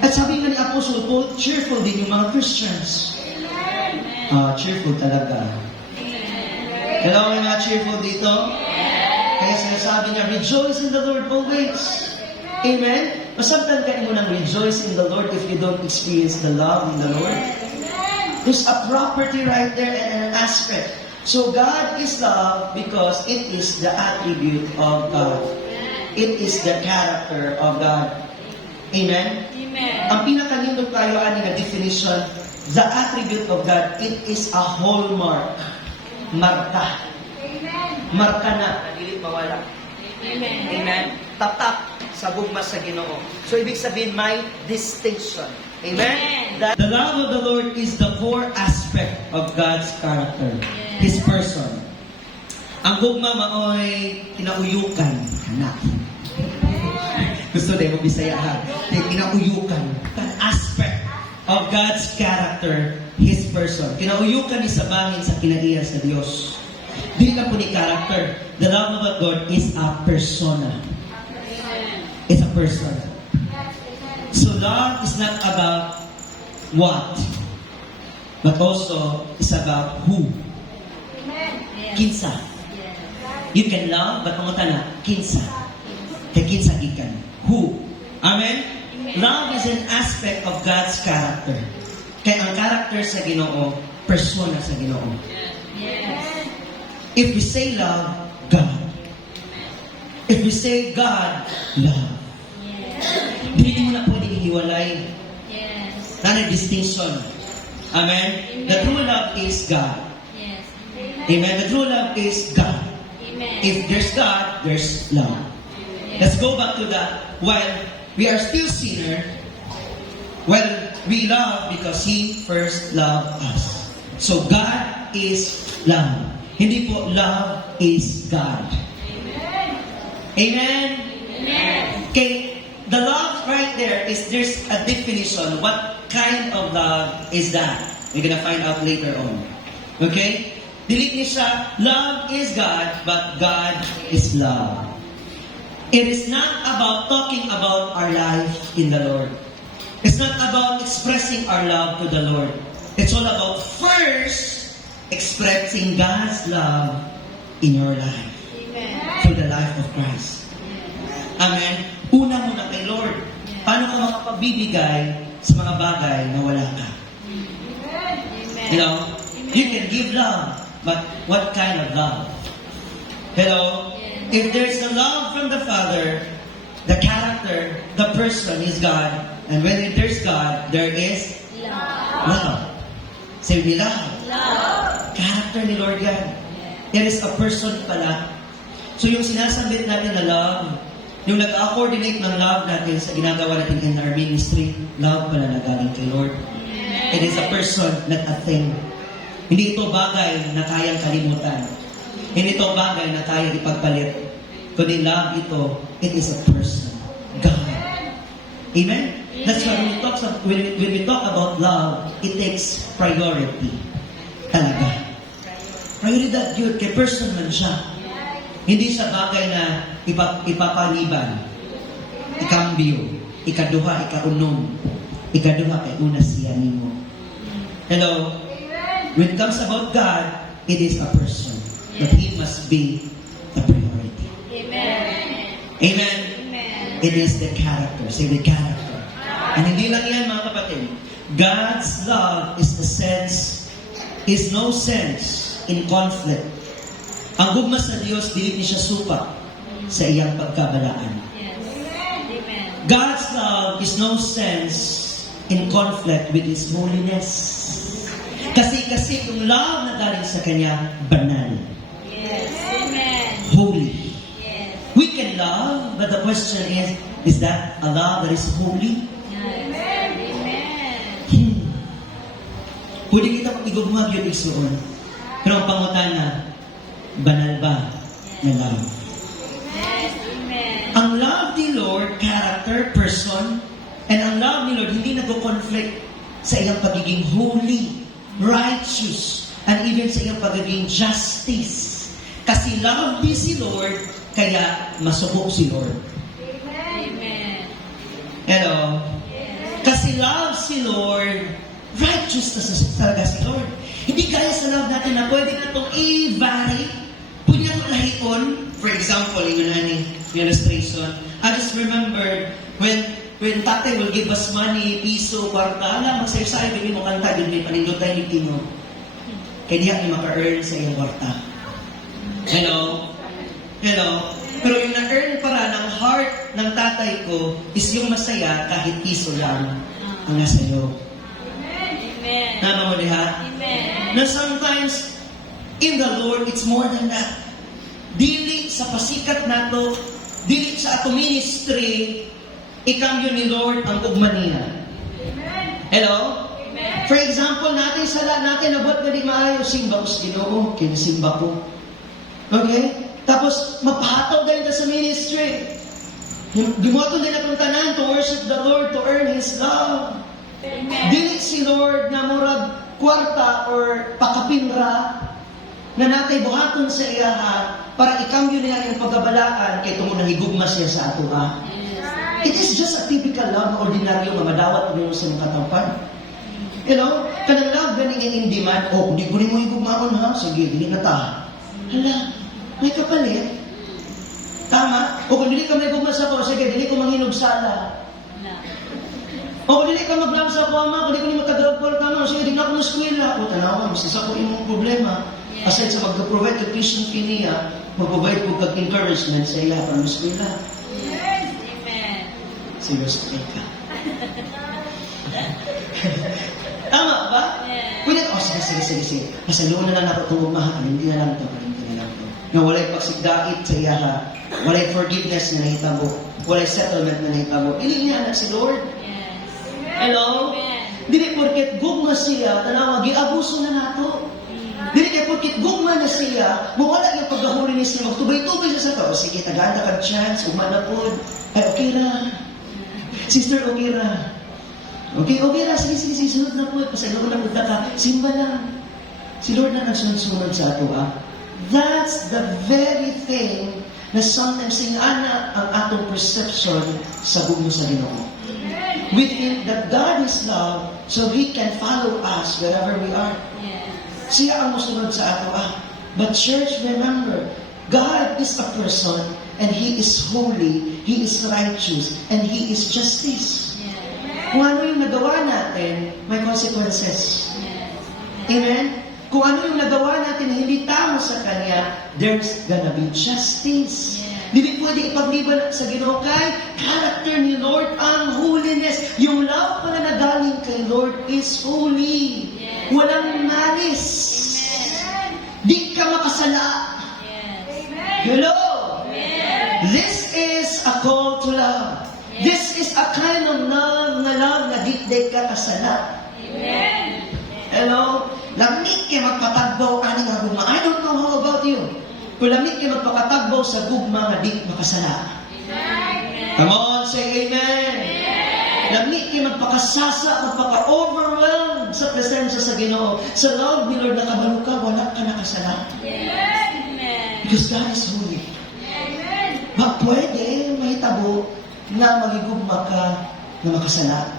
At sabi nga ni Apostle Paul, cheerful din yung mga Christians. Cheerful talaga. Hello, may mga cheerful dito? Kaya sinasabi niya, rejoice in the Lord always. Amen? Masabtan ka mo ng rejoice in the Lord if you don't experience the love in the Lord. There's a property right there and an aspect. So God is love because it is the attribute of God. It is the character of God. Amen? Amen. Ang pinakalindo tayo ani nga definition, the attribute of God, it is a hallmark. Marka. Marka na, dili mawala. Amen. Amen? Tatak sa gugma sa Ginoo. So, ibig sabihin, may distinction. Amen? Amen. The love of the Lord is the core aspect of God's character. His person. Ang gugma maoy kinauyukan. Anak. Gusto din mo Bisaya ha. Kinauyukan. An aspect of God's character, His person. Kinauyukan ni sa bangin sa kinaiya sa Dios. Dili na po ni character. The love of God is a persona. It's a person. So love is not about what, but also is about who. Kinsa. You can love, but pangutan na, kinsa. Kay kinsa gikan. Who. Amen? Love is an aspect of God's character. Kaya ang character sa Ginoo, persona sa Ginoo. Yes. If we say love, God. If we say God, love. Hindi mo na pwedeng hiwalay. Yes. Not a distinction. Amen? The true love is God. Yes. Amen? The true love is God. Amen. If there's God, there's love. Let's go back to that. While we are still sinner, well, we love because He first loved us. So God is love. Hindi po love is God. Amen? Amen. Okay, the love right there is there's a definition. What kind of love is that? We're gonna find out later on. Okay? Delete ni siya, love is God, but God is love. It is not about talking about our life in the Lord. It's not about expressing our love to the Lord. It's all about first expressing God's love in your life. Amen. Through the life of Christ. Amen? Una muna kay Lord. Paano ka makapagbibigay sa mga bagay na wala ka? Amen. You know, you can give love, but what kind of love? Hello? If there's the love from the Father, the character, the person is God, and when there's God, there is Love. love. Say we love. Love. Character ni Lord yan. There is a person pala. So yung sinasambit natin na love, yung nag-coordinate ng love natin sa ginagawa natin in our ministry, love pala na galing kay Lord. It is a person, not a thing. Hindi ito bagay na kayang kalimutan. Hindi ito bagay na kayang ipagpalit. Kundi love ito, it is a person. God. Amen? That's why when we talk about love, it takes priority. Talaga. Prioridad yun. Kay person man siya. Hindi siya bagay na ipapaliban. Ikambyo. Ikaduha, ikaunom. Ikaduha, kay una siya nimo. Hello? When it comes about God, it is a person. But He must be the priority. Amen. Amen? Amen. It is the character. Say the character. And hindi lang yan, mga kapatid. God's love is no sense in conflict. Ang gugma sa Diyos, dili ni siya supa sa iyang pagkabalaan. Yes. Amen. God's love is no sense in conflict with His holiness. Kasi yung love na galing sa Kanya, banal. Yes. Amen. Holy. Yes. We can love, but the question is that a love that is holy? Yes. Amen. Pwede kita igugmag yung isuon. Pero ang pangutana, banal ba na love? Yes. Amen. Ang love ni Lord, character, person, and ang love ni Lord, hindi nag-conflict sa iyang pagiging holy, righteous, and even sa iyang pagiging justice. Kasi love din si Lord, kaya masubok si Lord. Amen. Hello? Kasi love si Lord, righteous na talaga si Lord. Hindi kaya sa love natin na pwede na itong i-vary. Pwede na itong lahiton. For example, yung illustration. I just remember when tatay will give us money, piso, kwarta, alam, magsaysay, bili mo kanta, bili panindot tayo ni Tino. Kaya diya ni maka-earn sa iyong kwarta. Hello? Hello? Pero yung na-earn para ng heart ng tatay ko is yung masaya kahit piso lang ang nasa iyo. Amen. Tama mo diha? Amen. Na sometimes, in the Lord, it's more than that. Dili sa pasikat nato, dili sa ato ministry, ikambyo ni Lord ang ugma niya. Hello? For example, natin sala natin, abot na di maayo, simba ko sa Ginoo, kinasimba ko. Okay? Tapos, mapahataw din ka sa ministry. Gimoto din akong tanan to worship the Lord, to earn His love. Dili si Lord na murag kwarta or pakapinra na natay buhaton sa iyaha para ikambyo niya yung pagkabalaan kay tungod na higugma siya sa ato ha. It is just a typical love, ordinaryo nga madawat niyo sa mga katawpan. You know, kanang love ganing in demand, oh, hindi ko rin mo higugmaon ha, sige, dili na ta. Hala, may kapalit. Tama? O kung dili ka may higugma sa ko, sige, dili ko manghinog sala. O kung dili ka mag-love sa ko, ama, kung dili ko ni matagawag tama, sige, di na ako na-skwela. O tanawa, masisa ko imong problema. Aside sa mag-provide yung tuition fee niya, mag-provide ko kag-encouragement sa iya para ma-skwela. Yes. Amen. Serious ka. Tama ba? Yes. Pwede ka, sige. Masaluon na lang ako itong umahan. Hindi na lang ito. Na walay pagsigdait sa iya ha. Walay forgiveness na nahitabo. Walay settlement na nahitabo. Ili niya anak si Lord. Yes. Hello? Amen. Dili porket gugma siya, tanawa, gi-abuso na nato. Dili kay porket gugma na siya, mawala yung paggahuli ni siya, magtubay-tubay siya sa tao. Sige, tagaanda kag chance, umana po. Ay, okay ra. Sister, okay ra. Okay ra, sige, sunod na po. Pasaylo ko na punta ka, simba lang. Si Lord na nagsunod-sunod sa ato, ah. That's the very thing na sometimes ingana ang atong perception sa gugmo sa Ginoo. We think that God is love, so He can follow us wherever we are. Yes. Siya ang musunod sa ato, ah. But church, remember, God is a person, and He is holy, He is righteous, and He is justice. Yes. Kung ano yung nagawa natin, may consequences. Yes. Amen? Kung ano yung nagawa natin hindi tama sa Kanya, there's gonna be justice. Yeah. Hindi pwede ipagliban sa Ginoo kay character ni Lord ang holiness. Yung love pa na nagaling kay Lord is holy. Yeah. Walang malis. Amen. Di ka makasala. Yes. Hello? Amen. This is a call to love. Yeah. This is a kind of love na di ka kasala. Amen. Hello? Lamig kayo magpatagbaw ani nga gugma. I don't know how about you. Kung lamig kayo magpakatagbaw sa gugma nga di makasala. Amen. Come on, say amen. Lamig kayo magpakasasa, magpaka-overwhelmed sa presensya sa Ginoo. Sa love ni Lord nakabalo ka, wala ka nakasala. Yes. Amen. Because God is holy. Ba pwede mahitabo na magigugma ka na makasala.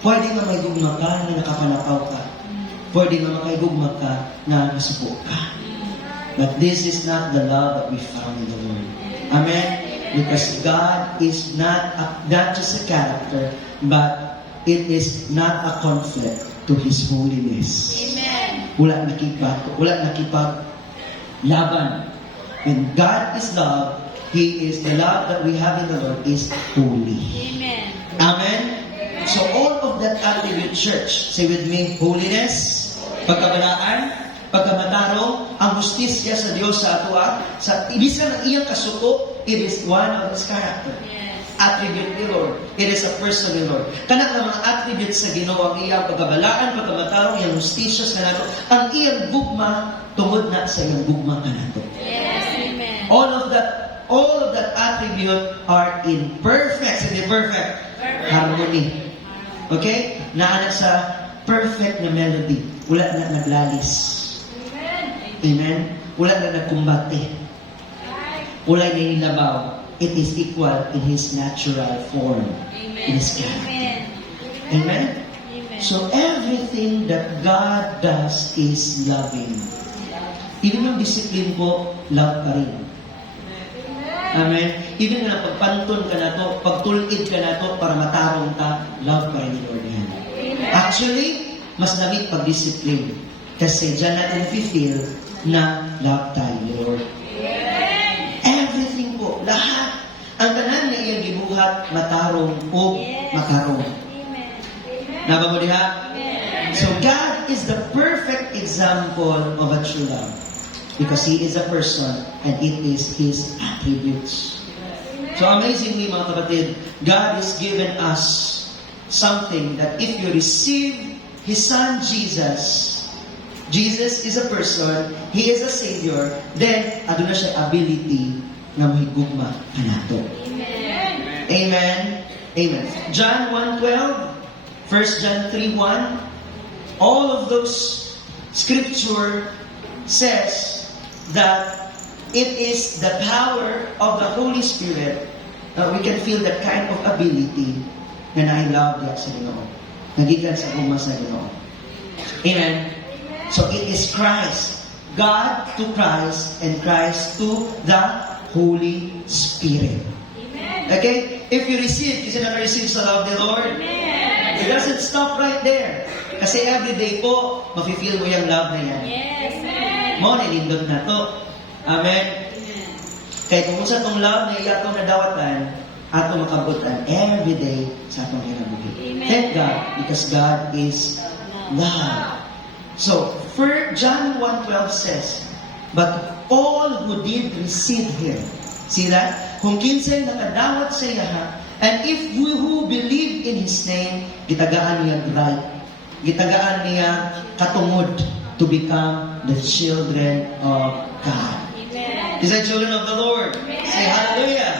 Pwede nga mahigugma ka na nakapanapaw ka. Pwede nga makahigugma ka na nasupo ka. But this is not the love that we found in the Lord. Amen? Because God is not just a character, but it is not a conflict to His holiness. Amen. Wala nakipaglaban. When God is love, He is the love that we have in the Lord is holy. Amen. Amen? So all of that attribute, church, say with me, holiness, pagkabalaan, pagkamataro, ang justisya sa Diyos sa atua, sa ibisa ng iyang kasuko, it is one of His character. Yes. Attribute ni Lord. It is a person ni Lord. Kanak na mga attributes sa Ginoo, ang iyang pagkabalaan, pagkamataro, iyang justisya sa nato, ang iyang gugma, tungod na sa iyang gugma ka nato. Yes. Amen. All of that attribute are in perfect harmony. Okay? Naana sa perfect na melody. Wala na naglalis. Amen? Wala na nagkumbate. Wala na nilabaw. It is equal in His natural form. In Amen. His character. Amen. Amen? Amen. So everything that God does is loving. Even yung discipline po, love pa rin. Amen? Even na pagpantun ka na to, pagtulid ka na to, para matarong ka, love pa rin ni Lord yan. Actually, mas lamig pag-discipline. Kasi dyan natin feel na love tayo, Lord. Everything po, lahat. Ang tanan na iyang tarong o matarong. Amen. Naba mo diha? Amen. So God is the perfect example of a true love. Because He is a person and it is His attributes. So amazingly mga kapatid, God has given us something that if you receive His Son Jesus, Jesus is a person, He is a Savior, then aduna siya ability na mahigugma kanato. Amen. Amen. Amen. John 1:12, 1 John 3:1, all of those scripture says that it is the power of the Holy Spirit that we can feel that kind of ability na nai-love diya sa Ginoo. Nagikan sa guma sa Ginoo. Amen. So it is Christ, God to Christ, and Christ to the Holy Spirit. Okay? If you receive, kasi na-receive sa love ni Lord, it doesn't stop right there. Kasi everyday po, mafe-feel mo yung love na yan. Yes. Mo, nilindot na to. Amen. Kaya kung sa itong love na iyatong nadawatan, atong makabutan everyday sa atong hinabuhi. Amen. Thank God, because God is love. So, John 1:12 says, but all who did receive Him, see that? Kung kinsay nakadawat sa iya, and if we who believe in His name, gitagaan niya right, gitagaan niya katungod to become the children of God. Amen. Is that children of the Lord? Say hallelujah.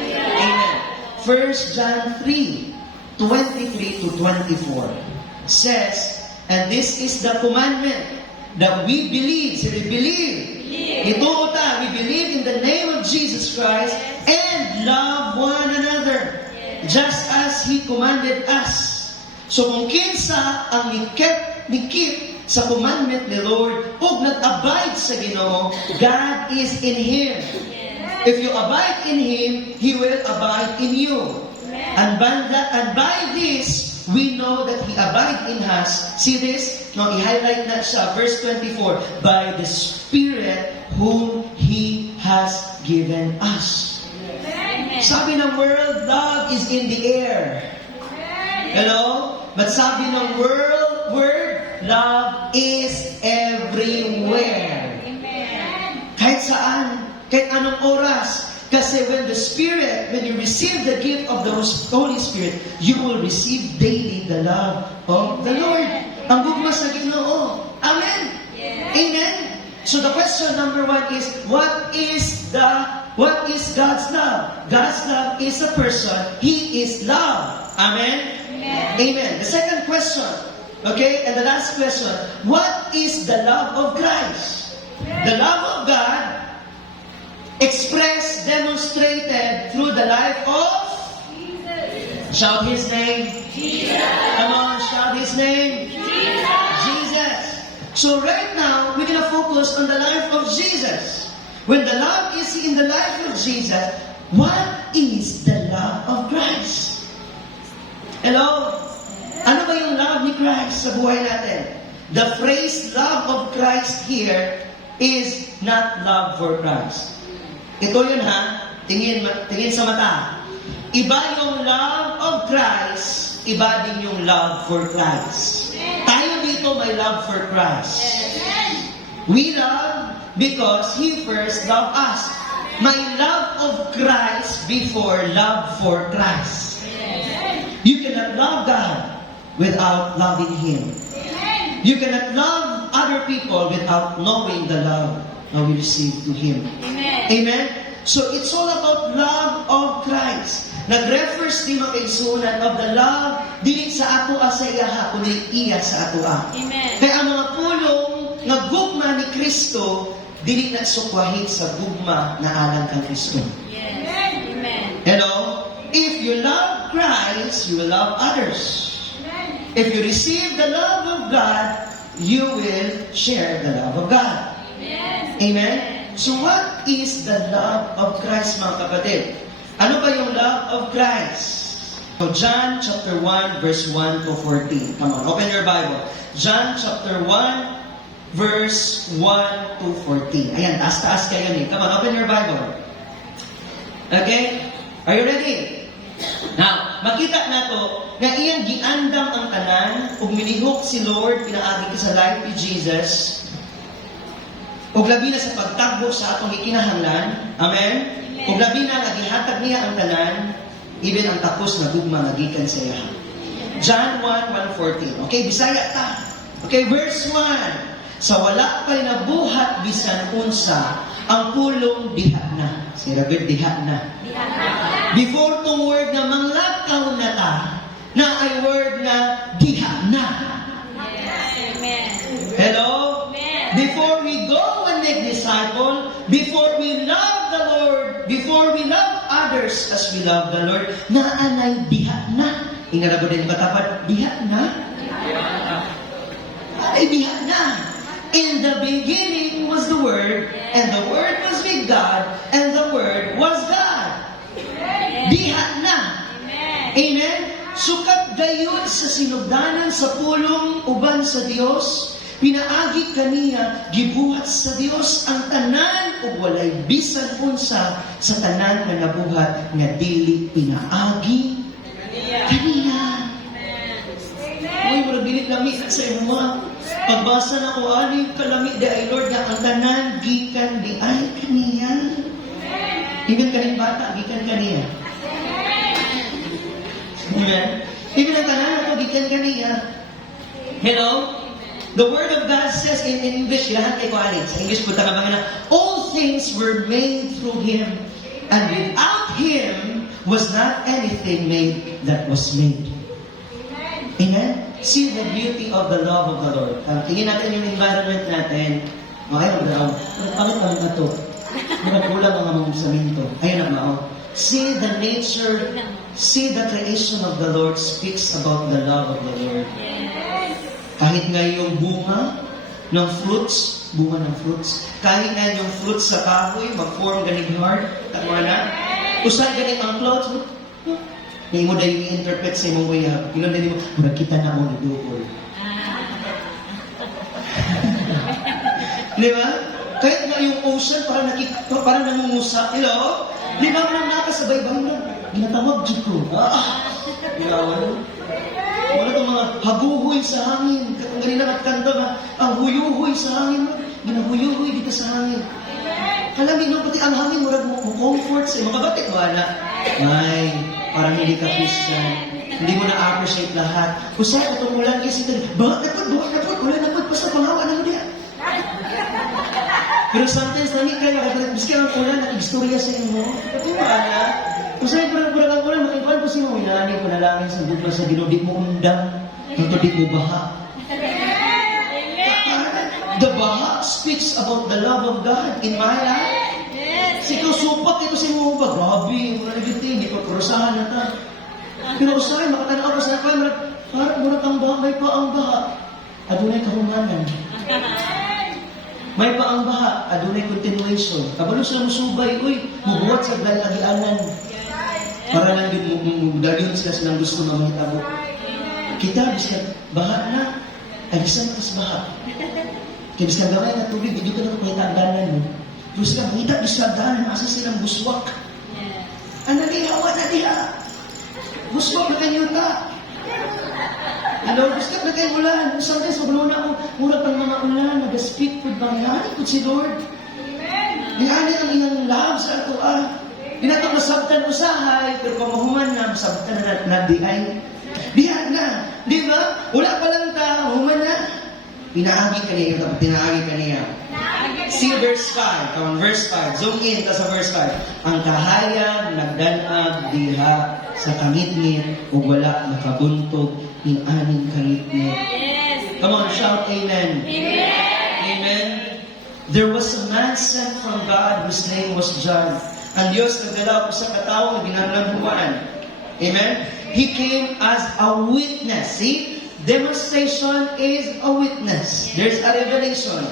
Amen. 1 John 3:23 to 24 says, and this is the commandment that we believe. So we believe. Ito uta, we believe in the name of Jesus Christ and love one another just as He commanded us. So kung kinsa ang nikip sa commandment ni Lord ug nag-abide sa Ginoo, God is in Him. If you abide in Him, He will abide in you. And by this, we know that He abide in us. See this? No, i-highlight na siya. Verse 24. By the Spirit whom He has given us. Amen. Sabi ng world, love is in the air. Hello? But sabi ng word, love is everywhere. Amen. Kahit saan, kahit anong oras. Kasi when you receive the gift of the Holy Spirit, you will receive daily the love of the Lord. Ang gugma sa Ginoo. Amen? Yes. Amen? So the question number 1 is, what is God's love? God's love is a person. He is love. Amen? Amen. Amen. The second question, okay, and the last question, what is the love of Christ? The love of God expressed, demonstrated through the life of Jesus. Shout His name. Jesus. Come on, shout His name. Jesus. So right now, we're going to focus on the life of Jesus. When the love is in the life of Jesus, what is the love of Christ? Hello? Ano ba yung love ni Christ sa buhay natin? The phrase love of Christ here is not love for Christ. Ito yun ha, tingin sa mata. Iba yung love of Christ, iba din yung love for Christ. Tayo dito may love for Christ. We love because He first loved us. May love of Christ before love for Christ. You cannot love God without loving Him. You cannot love other people without knowing the love that we receive to Him. Amen. Amen? So it's all about love of Christ. Nag-refers di makaisunan of the love dili sa ato sa iyaha kundi iya sa ato. Amen. Kaya ang mga pulong nga gugma ni Kristo dili na sukwahin sa gugma na alang kang Kristo. Yes. Amen. Hello? If you love Christ, you will love others. If you receive the love of God, you will share the love of God. Yes. Amen? So what is the love of Christ, mga kapatid? Ano ba yung love of Christ? So John chapter 1, verse 1 to 14. Come on, open your Bible. John chapter 1, verse 1 to 14. Ayan, taas-taas kayo ni. Come on, open your Bible. Okay? Are you ready? Now, makita na to nga iyang giandam ang tanan ug milihok si Lord pinaagi ka sa life ni Jesus. Ug labi na sa pagtagbo sa atong gikinahanglan. Amen. Ug labi na nga gihatag niya ang tanan, even ang tapos na gugma nga gikan sa iya. John 1:1-14. Okay, Bisaya ta. Okay, verse 1. Sa wala pa'y nabuhat bisan unsa, ang pulong diha na. Si Rabir diha na. Before tong word na manglakaw na ta, na ay word na diha na. Amen. Hello? Amen. Before we go and make disciple, before we love the Lord, before we love others as we love the Lord, naanay diha na. Ingarabo din katapat, diha na. Ay, diha na. In the beginning was the Word, and the Word was with God, and the Word was God. Diha na. Amen. Amen? Sukat gayon sa sinugdanan sa pulong uban sa Dios, pinaagi kaniya gibuhat sa Dios ang tanan ug walay bisan unsa sa tanan nga nabuhat nga dili pinaagi kaniya. Uy, mura dili lami sa imo. Pagbasa na ko ani kalami di ay Lord nga ang tanan gikan di ay kaniya. Even kaning bata gikan kaniya. Amen. Even ang tanan na to gikan kaniya. Hello? The Word of God says in English, lahat kay kuanin. Sa English po taga na, all things were made through Him, and without Him was not anything made that was made. Amen? See the beauty of the love of the Lord. Tingin natin yung environment natin. Okay, mag-draw. Pangit kami na ito. Kulang mga mga saminto. Ayun na mao. See the nature, see the creation of the Lord speaks about the love of the Lord. Kahit nga yung bunga ng fruits, kahit nga yung fruits sa kahoy, mag-form ganing heart, tama na. Usan ganing ang clouds, na mo dahil i-interpret sa imong way, ilan na mo, kita na mo ni Di ba? Kahit nga yung ocean, parang nangungusa. Hello? Di ba nang nakasabay ba na? Ginatawag dito ko. Wala itong mga haguhoy sa hangin. Katong ganina nagkanta ba? Ang huyuhoy sa hangin. Ginahuyuhoy dito sa hangin. Kalami no, pati ang hangin, murag mo comfort sa mga batik ba na? Ay, parang hindi ka Christian. Hindi mo na-appreciate lahat. Kusay, itong ulan kasi ito. Bakit napod, ulan napod, basta pangawa na mo diya. Pero sometimes, nami kayo, biski ang ulan, nag-istorya sa inyo. Ito ba na? Kusay, parang ang ulan, makikuan po siya, winani ko na langin sa bukla sa ginodit mo undang, nagtodit mo baha. The baha speaks about the love of God in my life. Ikaw supat ito sa mga ba? Grabe, wala na hindi pa krusahan na ta. Pero usay, makatanaw ko sa nakuha, parang murag ang baha, may pa ang baha. Adunay kahunganan. May pa ang baha, adunay continuation. Kabalo sila musubay, uy, mubuhat sa agianan. Para lang yung dagyon sila silang gusto mamahitabo. Kita, biskan, baha na, ay isang mas baha. Kaya biskan gamay na tubig, hindi ko na kapahita ang danan mo. Terus ka, kita biskan danan, asa silang buswak. Ano diha, wala diha. Buswak na kayo ta. Ano, biskan na kayo ulan. Sometimes, magulo na ako, murag pang mga ulan, nag-speak with Bangladesh, with si Lord. Niani ang iyang love sa ato, Pinatong nasabtan usahay, pero pamahuman na, masabtan na diay. Diyan na, di ba? Wala pa lang ta, human na. Pinaagi kaniya, pinaagi kaniya. See verse 5, come on, verse 5, zoom in ka sa verse 5. Ang kahayag nagdanag diha sa kangitngit o wala nakabuntog ng aning kangitngit. Come on, shout amen. Amen. Amen. There was a man sent from God whose name was John. Ang Diyos nagdala ko sa katao na ginanabuhan. Amen? He came as a witness. See? Demonstration is a witness. There's a revelation.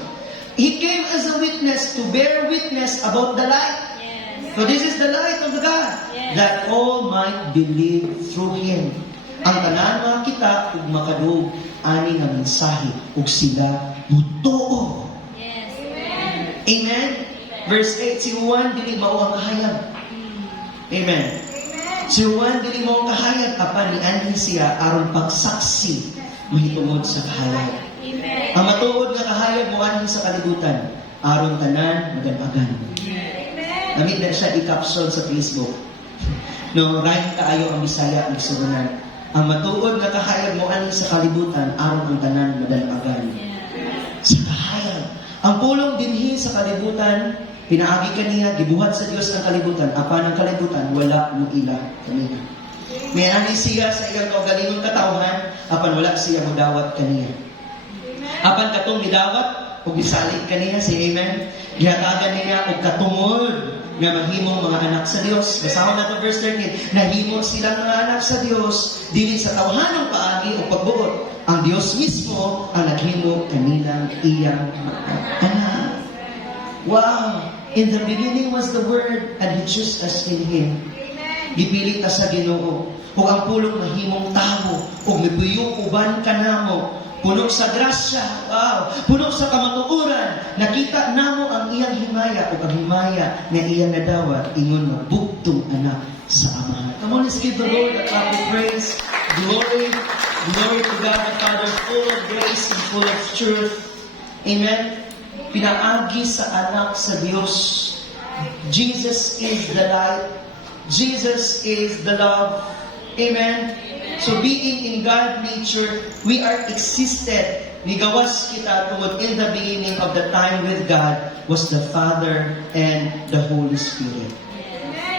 He came as a witness to bear witness about the light. So this is the light of God. That all might believe through Him. Ang tanan mga kita ug makadug ani nga mensahe ug sila butuo. Amen. Verse 8, si Juan dili mao ang kahayag. Amen. Si Juan dili mo kahayag apan ni anhi siya aron pagsaksi mahitungod sa kahayag. Amen. Ang matuod nga kahayag mo anhi sa kalibutan aron tanan magan-agan. Namit na siya i-capsule sa Facebook. No, right kaayo ang Bisaya nagsugunan. Ang matuod nga kahayag mo anhi sa kalibutan aron ang tanan magan-agan. Sa kahayag. Ang pulong dinhi sa kalibutan, pinaagi kaniya, gibuhat sa Dios ang kalibutan, apan ang kalibutan, wala mo ila kaniya. May ani siya sa iyang kaugalingong katawhan, apan wala siya mo dawat kaniya. Apan katong gidawat, ug gisalig kaniya, si Amen. Gihatagan niya og katungod nga mahimong mga anak sa Dios. Basahon nato verse 13, nahimo silang mga anak sa Dios, dili sa tawhanong paagi o pagbuot. Ang Dios mismo ang naghimo kanilang iyang anak. Wow! In the beginning was the Word, and He chose us in Him. Gipili ta sa Ginoo. Ug ang pulong mahimong tao, ug mipuyong uban kanamo, puno sa grasya, wow, puno sa kamatuoran, nakita namo ang iyang himaya, ug ang himaya nga iyang nadawat, ingon nga bugtong anak sa Amahan. Come on, let's give the Lord a clap of praise. Glory, glory to God the Father, full of grace and full of truth. Amen. Pinaagi sa anak sa Diyos. Jesus is the light. Jesus is the love. Amen. So being in God nature, we are existed. Nigawas kita tungod in the beginning of the time with God was the Father and the Holy Spirit.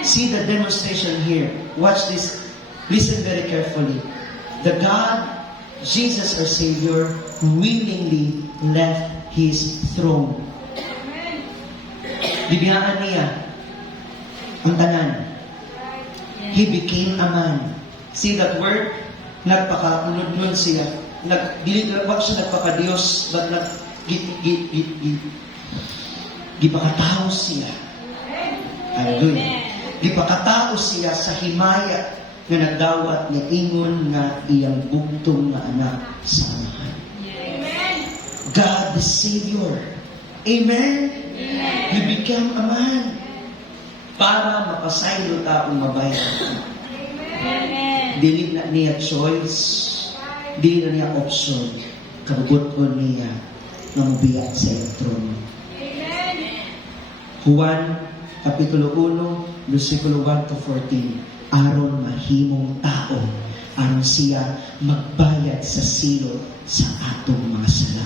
See the demonstration here. Watch this. Listen very carefully. The God, Jesus our Savior, willingly left His throne. Bibiyaan niya ang tanan. He became a man. See that word? Nagpakaunod-unod siya. Wag siya nagpaka-Diyos, but gipakatao siya. Hallelujah. Gipakatao siya sa himaya nga nagdawat niya ingon nga iyang bugtong nga anak sa Amahan. God the Savior. Amen? He became a man para mapasaylo taong mabayan. Dili na niya choice, dili na niya option, kabugot-on niya na mubiyat sa iyong trono. Juan, Kapitulo 1, versikulo 1 to 14. Aron mahimong tao, aron siya magbayad sa silo sa atong mga sala.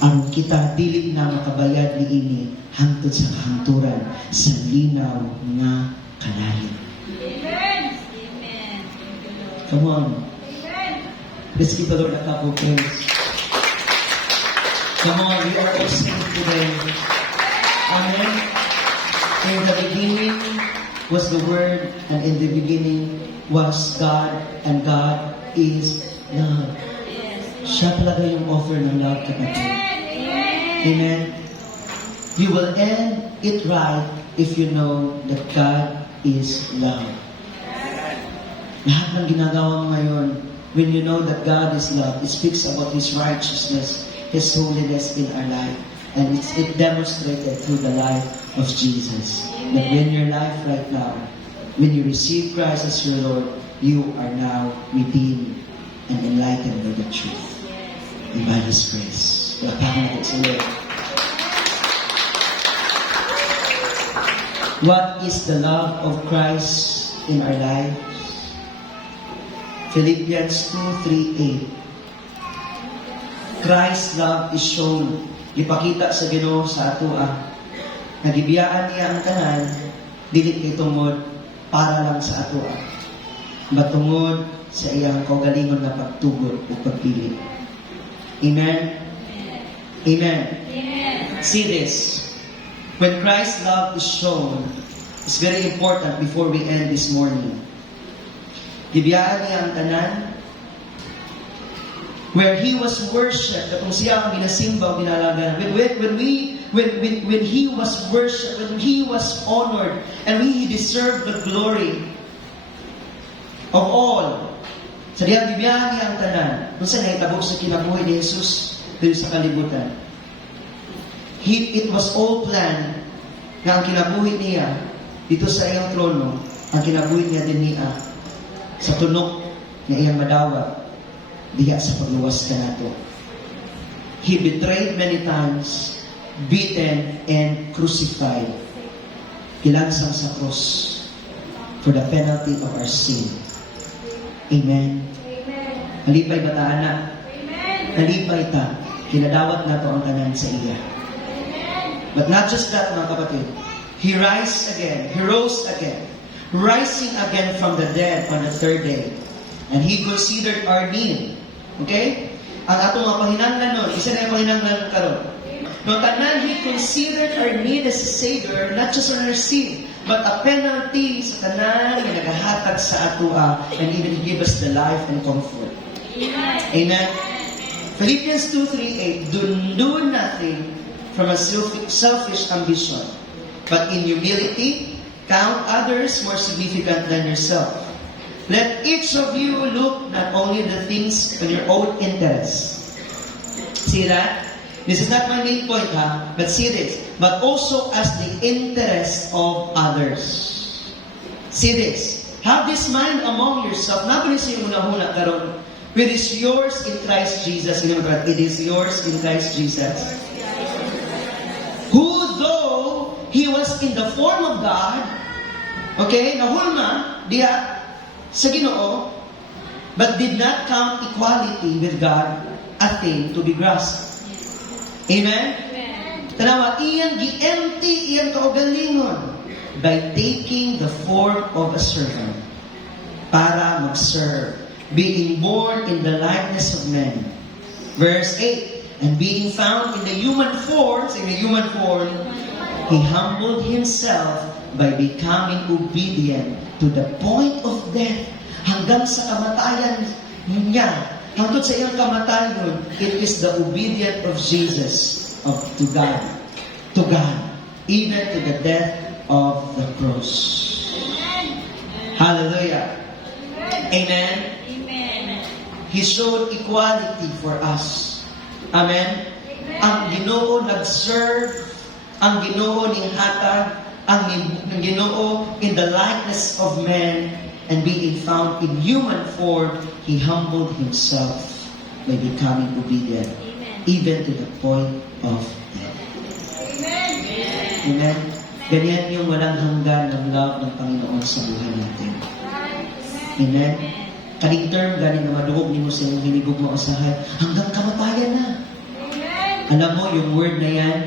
Aron kita dili na makabayad ni ini hangtod sa kahangturan sa linaw nga kalayo. Come on. Let's give the Lord a clap of praise. Come on, we are all saved today. Amen. In the beginning was the Word, and in the beginning was God, and God is love. Siya talaga yung offer ng love, kapatid. Amen. You will end it right if you know that God is love. Lahat ng ginagawa mo ngayon, when you know that God is love, it speaks about His righteousness, His holiness in our life. And it demonstrated through the life of Jesus. That when your life right now, when you receive Christ as your Lord, you are now redeemed and enlightened by the truth. And by His grace. Lapakan natin sa Lord. What is the love of Christ in our lives? Philippians 2:3-8. Christ's love is shown. Ipakita sa Ginoo sa atoa. Nagibiyaan niya ang tanan, dili kay tungod para lang sa atoa. Matungod sa iyang kaugalingon na pagtugod o pagpili. Amen? Amen. See this. When Christ's love is shown, it's very important before we end this morning. Gibiyaan niya ang tanan, where He was worshipped, kung siya ang binasimba, binalagan. When He was worshipped, when He was honored, and He deserved the glory of all. Sa diyang bibiyahan niya ang tanan, kung saan naitabog sa kinabuhi ni Jesus dito sa kalibutan. It was all planned na ang kinabuhi niya dito sa iyang trono ang kinabuhi niya din niya sa tunok na iyang madawat diya sa pagluwas ka nato. He betrayed many times, beaten and crucified. Kilansang sa cross for the penalty of our sin. Amen. Halipay bataan na. Halipay ta. Kinadawat na to ang tanan sa iya. But not just that, mga kapatid. He rose again, rising again from the dead on the third day. And He considered our need. Okay? Ang atong mga pahinanglan nun, isa na yung pahinanglan karon. No, tanan, He considered our need as a Savior, not just on our sin, but a penalty sa tanan na nagahatag sa atua, and even give us the life and comfort. Amen? Philippians 2:3-8, do nothing from a selfish ambition, but in humility, count others more significant than yourself. Let each of you look not only at the things on your own interests. See that? This is not my main point, but see this. But also as the interest of others. See this. Have this mind among yourself. Napalis yung una-una karon. It is yours in Christ Jesus. It is yours in Christ Jesus. Who though He was in the form of God, okay, nahulma diya sa Ginoo, but did not count equality with God a thing to be grasped. Amen? Tanawa, iyang gi-empty, iyang kaugalingon by taking the form of a servant para mag-serve, being born in the likeness of men. Verse 8, and being found in the human form, He humbled Himself by becoming obedient to the point of death, hanggang sa kamatayan niya, hanggang sa iyang kamatayon. It is the obedience of Jesus to God, even to the death of the cross. Hallelujah. Amen. He showed equality for us. Amen. Ang Ginoo nag-serve, ang Ginoo nihatag, ang Ginoo in the likeness of man, and being found in human form, He humbled Himself by becoming obedient, even to the point of death. Amen. Ganyan yung walang hanggan ng love ng Panginoon sa buhay natin. Amen. Kaling term, galing na maduhog ni mo sa iyong hinigog mo usahay, hanggang kamatayan na. Alam mo, yung word na yan,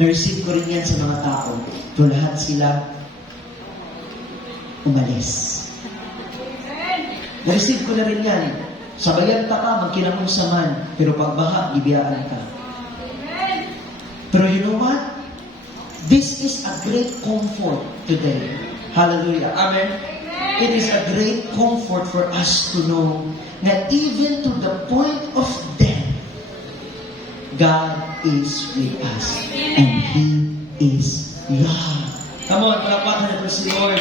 na-receive ko rin yan sa mga tao. Pero lahat sila umalis. Na-receive ko na rin yan. Sabayan ta ka, magkinamong saman, pero pagbaha, ibiyaan ka. Pero you know what? This is a great comfort today. Hallelujah. Amen. It is a great comfort for us to know that even to the point of death, God is with us. And He is love. Come on, palakpakan natin si Lord.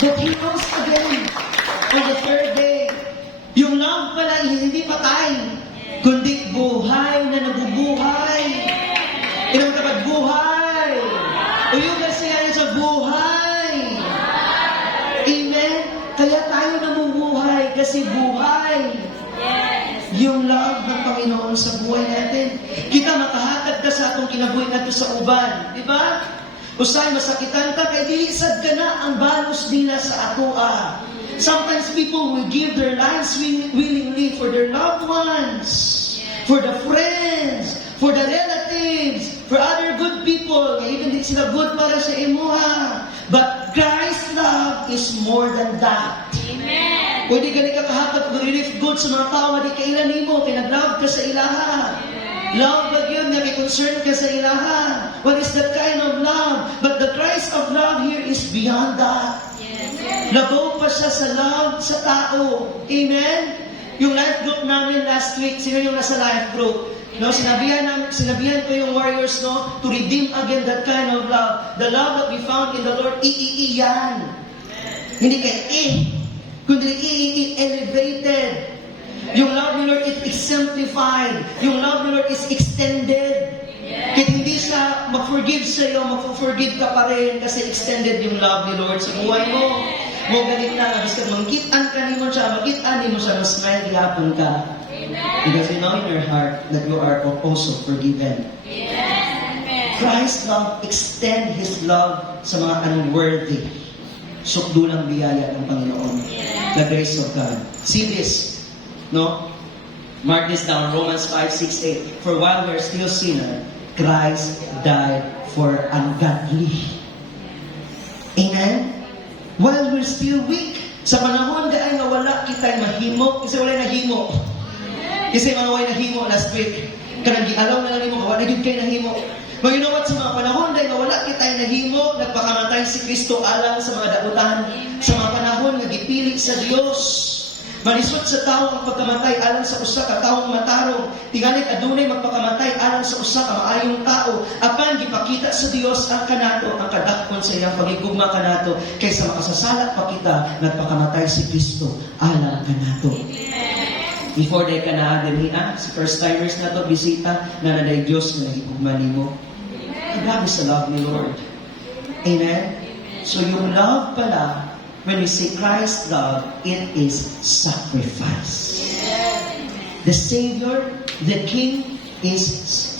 That He rose again on the third day. Yung love pala, hindi patay, kundi buhay na nabubuhay. Inang kapag buhay. O yung kasi yan sa buhay. Amen? Kaya tayo namubuhay kasi buhay. Yung love ng Panginoon sa buhay natin. Kita makahatag ka sa atong kinabuhi nato sa uban. Di ba? Usay masakitan ka, kay dilisad ka na ang balos nila sa atoa. Sometimes people will give their lives willingly for their loved ones, for the friends, for the relatives, for other good people. Even di sila good para sa imuha. But Christ's love is more than that. Amen. Pwede ka ni kakahatag mag-relief good sa mga tao, di kailan mo, kinag-love ka sa ilaha. Love ba yun, nag-concern ka sa ilaha. What is that kind of love? But the Christ of love here is beyond that. Labaw pa siya sa love sa tao. Amen? Yung life group namin last week, sino yung nasa life group? No, sinabihan ko yung warriors, no, to redeem again that kind of love. The love that we found in the Lord, yan. Hindi kay kundi elevated. Yung love ni Lord is exemplified. Yung love ni Lord is extended. Kaya hindi siya mag-forgive sa'yo, mag-forgive ka pa rin kasi extended yung love ni Lord sa buhay mo. Mo ganit na, gusto magitan ka ni mo siya, magitan ni mo siya, mas smile, gihapon ka. Because you know in your heart that you are also forgiven. Christ's love, extend His love sa mga unworthy. Sukdulang biyaya ng Panginoon. The grace of God. See this, no? Mark this down, Romans 5:6-8. For while we are still sinners, Christ died for ungodly. Amen? While we're still weak, sa panahon ay nawala kita'y mahimo, kasi wala nahimo. Kasi mga way nahimo last week. Kanang gialaw na lang nimo, wala gyud kay nahimo. Maginawat sa mga panahon dahil nawala kita'y nahimo, nagpakamatay si Kristo alang sa mga dautan. Sa mga panahon nga gipili sa Dios. Manisod sa tao ang pagkamatay alang sa usa ka taong matarong. Tingali adunay magpakamatay alang sa usa ka maayong tao. Apan gipakita sa Dios ang kanato, ang kadakpon sa iyang pagigugma kanato kaysa makasasala pa kita nagpakamatay si Kristo alang kanato. Before day ka na ademian, sa first timers na to bisita na naday Dios nga nagigugma nimo. Grabe sa love ni Lord. Amen? So yung love pala, when we say Christ's love, it is sacrifice. The Savior, the King, is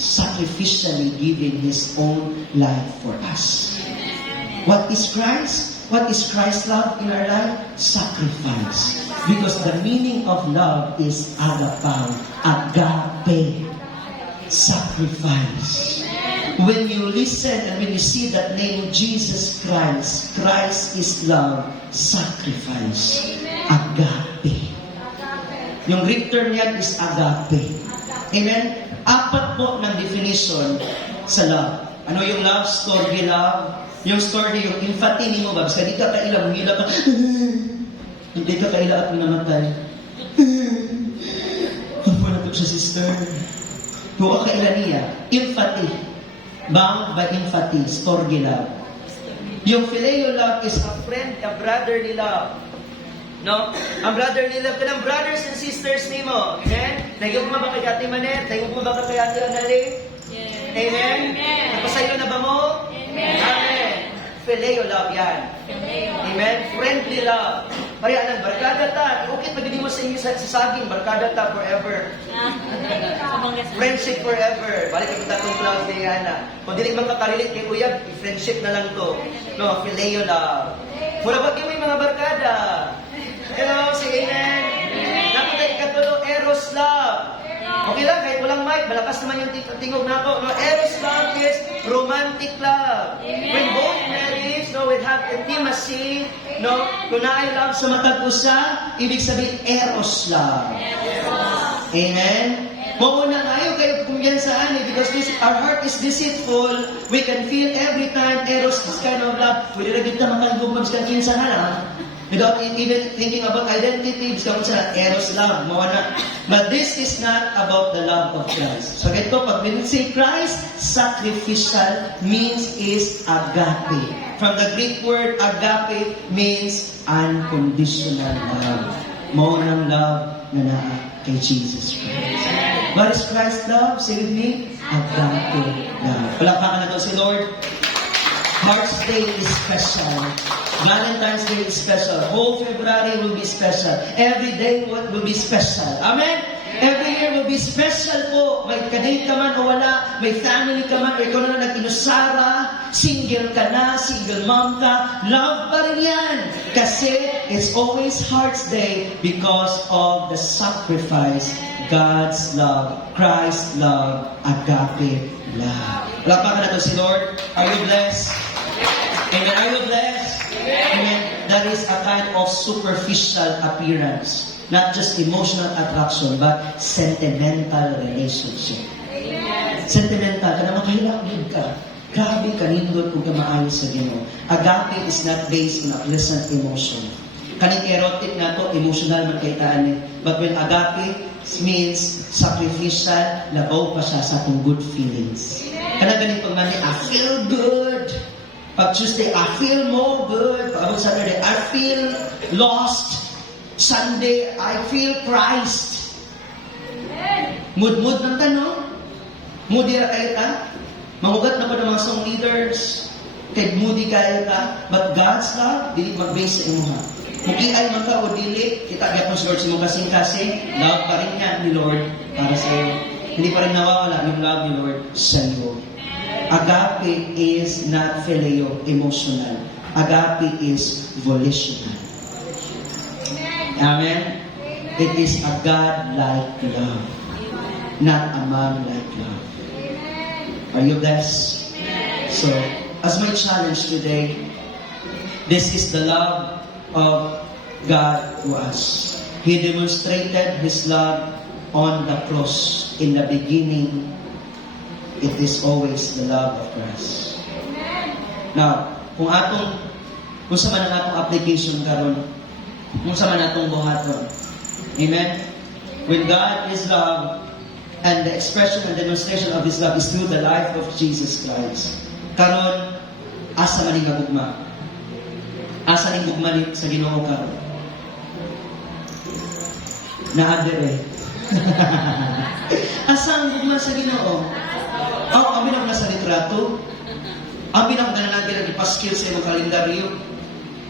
sacrificially giving His own life for us. What is Christ? What is Christ's love in our life? Sacrifice. Because the meaning of love is agapao, agape, sacrifice. When you listen and when you see that name Jesus Christ, Christ is love, sacrifice, agape. Yung Greek term yan is agape. Amen? Apat po ng definition sa love. Ano yung love? Story love. Yung story, yung empathy mo, babs. Hindi ka kaila, hila ka. Hindi ka kaila at minamatay. Ano po na ito siya, sister? Buka kaila niya. Empathy. Bound by empathy, storge love. Yung phileo love is a friend, a brotherly love. No? Ang brotherly love, kanang brothers and sisters ni mo. Amen? Nagigugma ba kay Ate Manet? Nagigugma ba kay Ate Anali? Amen? Napasayo na ba mo? Amen. Phileo love yan. Amen? Friendly love. Kaya nang barkada ta, okay, pagdili mo sa inyo sa saging, barkada ta forever. Friendship forever. Balik ang tatong cloud ni Yana. Kung dili man kakarilit kay Uyab, friendship na lang to. No, phileo love. Mula ba't yung may mga barkada? Hello, say amen. Nakita ikatulo, eros love. Okay lang, kahit walang mic, malakas naman yung tingog na ako. No, eros love is romantic love. When both married, no, we have intimacy, no, kung na-I love sa matag usa, ibig sabihin eros love. Amen? Mauna ngayon kayo kumpiyansaan because our heart is deceitful. We can feel every time eros, this kind of love. Pwede na kita makalugmag sa kinsahan, ha? Without even thinking about identity, bisa mo sa eros love, mawana. But this is not about the love of Christ. So ito, pag we say Christ, sacrificial means is agape. From the Greek word agape means unconditional love. Maunang love na naa kay Jesus Christ. What is Christ's love? Say with me, agape love. Palakpakan na to si Lord. Heart's Day is special. Valentine's Day is special. Whole February will be special. Every day will be special. Amen? Every year will be special po. May kadate ka man o wala, may family ka man, o ikaw na nag-inusara, single ka na, single mom ka, love pa rin yan. Kasi it's always Heart's Day because of the sacrifice, God's love, Christ's love, agape love. Lapakan na to si Lord. Are you blessed? Amen. Are you blessed? Amen. That is a kind of superficial appearance. Not just emotional attraction, but sentimental relationship. Amen. Sentimental. Kana makahilakbid ka. Grabe ka, nindot kung ka maayos sa Ginoo. Agape is not based on a pleasant emotion. Kaning erotic na to, emotional man kay taan. But when agape means sacrificial, labaw pa siya sa atong good feelings. Kana ganing pagmani, I feel good. Pag Tuesday, I feel more good. Pag Saturday, I feel lost. Sunday, I feel Christ. Mood ng tanong. Mood dira kayo ta? Mangugat na po ng mga song leaders, kay moody kayo ka, but God's love, dili mag-base sa imo ha. Muki ay man ka o dili, kita gyapon sa Lord sa imong kasing-kasing, love pa rin niya ni Lord para sa iyo. Hindi pa rin nawawala yung love ni Lord sa iyo. Agape is not phileo, emotional. Agape is volitional. Amen? It is a God-like love, not a man-like love. Are you blessed? So, as my challenge today, this is the love of God to us. He demonstrated His love on the cross. In the beginning, it is always the love of Christ. Now, kung sa man ang atong application karon, kung sa man atong buhaton. Amen? When God is love, and the expression and demonstration of His love is through the life of Jesus Christ. Karon, asa man nga gugma? Asa ning gugma sa Ginoo karon? Naadere. Asa ang gugma sa Ginoo? Ang binang nasa litrato. Ang binang ganana natin ipaskil sa imong kalendaryo.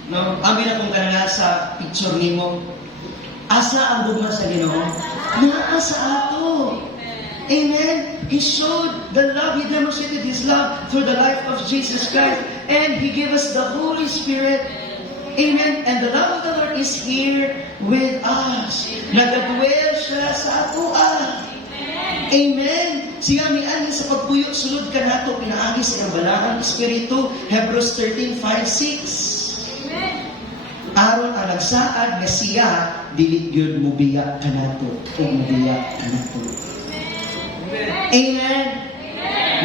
No? Ang binang kung ganana sa picture nimo. Asa ang gugma sa Ginoo? Naa sa ato. Amen. He showed the love. He demonstrated His love through the life of Jesus Christ. And He gave us the Holy Spirit. Amen. And the love of the Lord is here with us. Nagadwell siya sa ato. Amen. Siya mian sa pagpuyo sulod ka nato pinaagi sa iyang balahang espiritu. Hebrews 13:5-6. Aron ang nagsaad nga siya dili gyud mobiya kanato o mobiya kanato. Amen.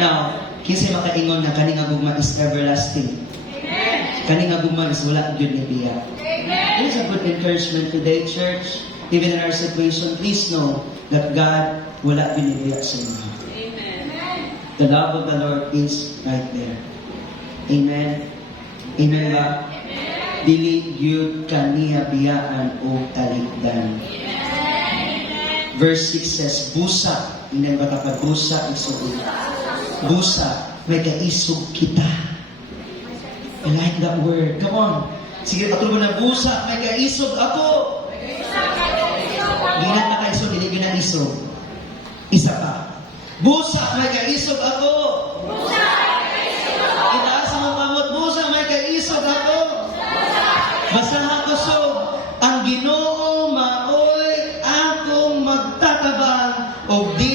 Now, kinsa makaingon nga kani nga gugma is everlasting. Kani nga gugma is wala gyud ni biya. It is a good encouragement today, church. Even in our situation, please know that God wala binibiya sa inyo. The love of the Lord is right there. Amen. Amen ba? Dili gyud kaniya biyaan o talikdan. Verse 6 says, busa. Hindi ba kapag busa, isog. Busa, may kaisog kita. I like that word. Come on. Sige, patuloy mo na, busa, may kaisog ako. Ginat na kaisog, hindi ginaisog. Isa pa. Busa, may kaisog ako. Busa, may kaisog ako. Itaas mo kamot, busa, may kaisog ako. Basahan ko so, ang Ginoo maoy akong magtatabang o di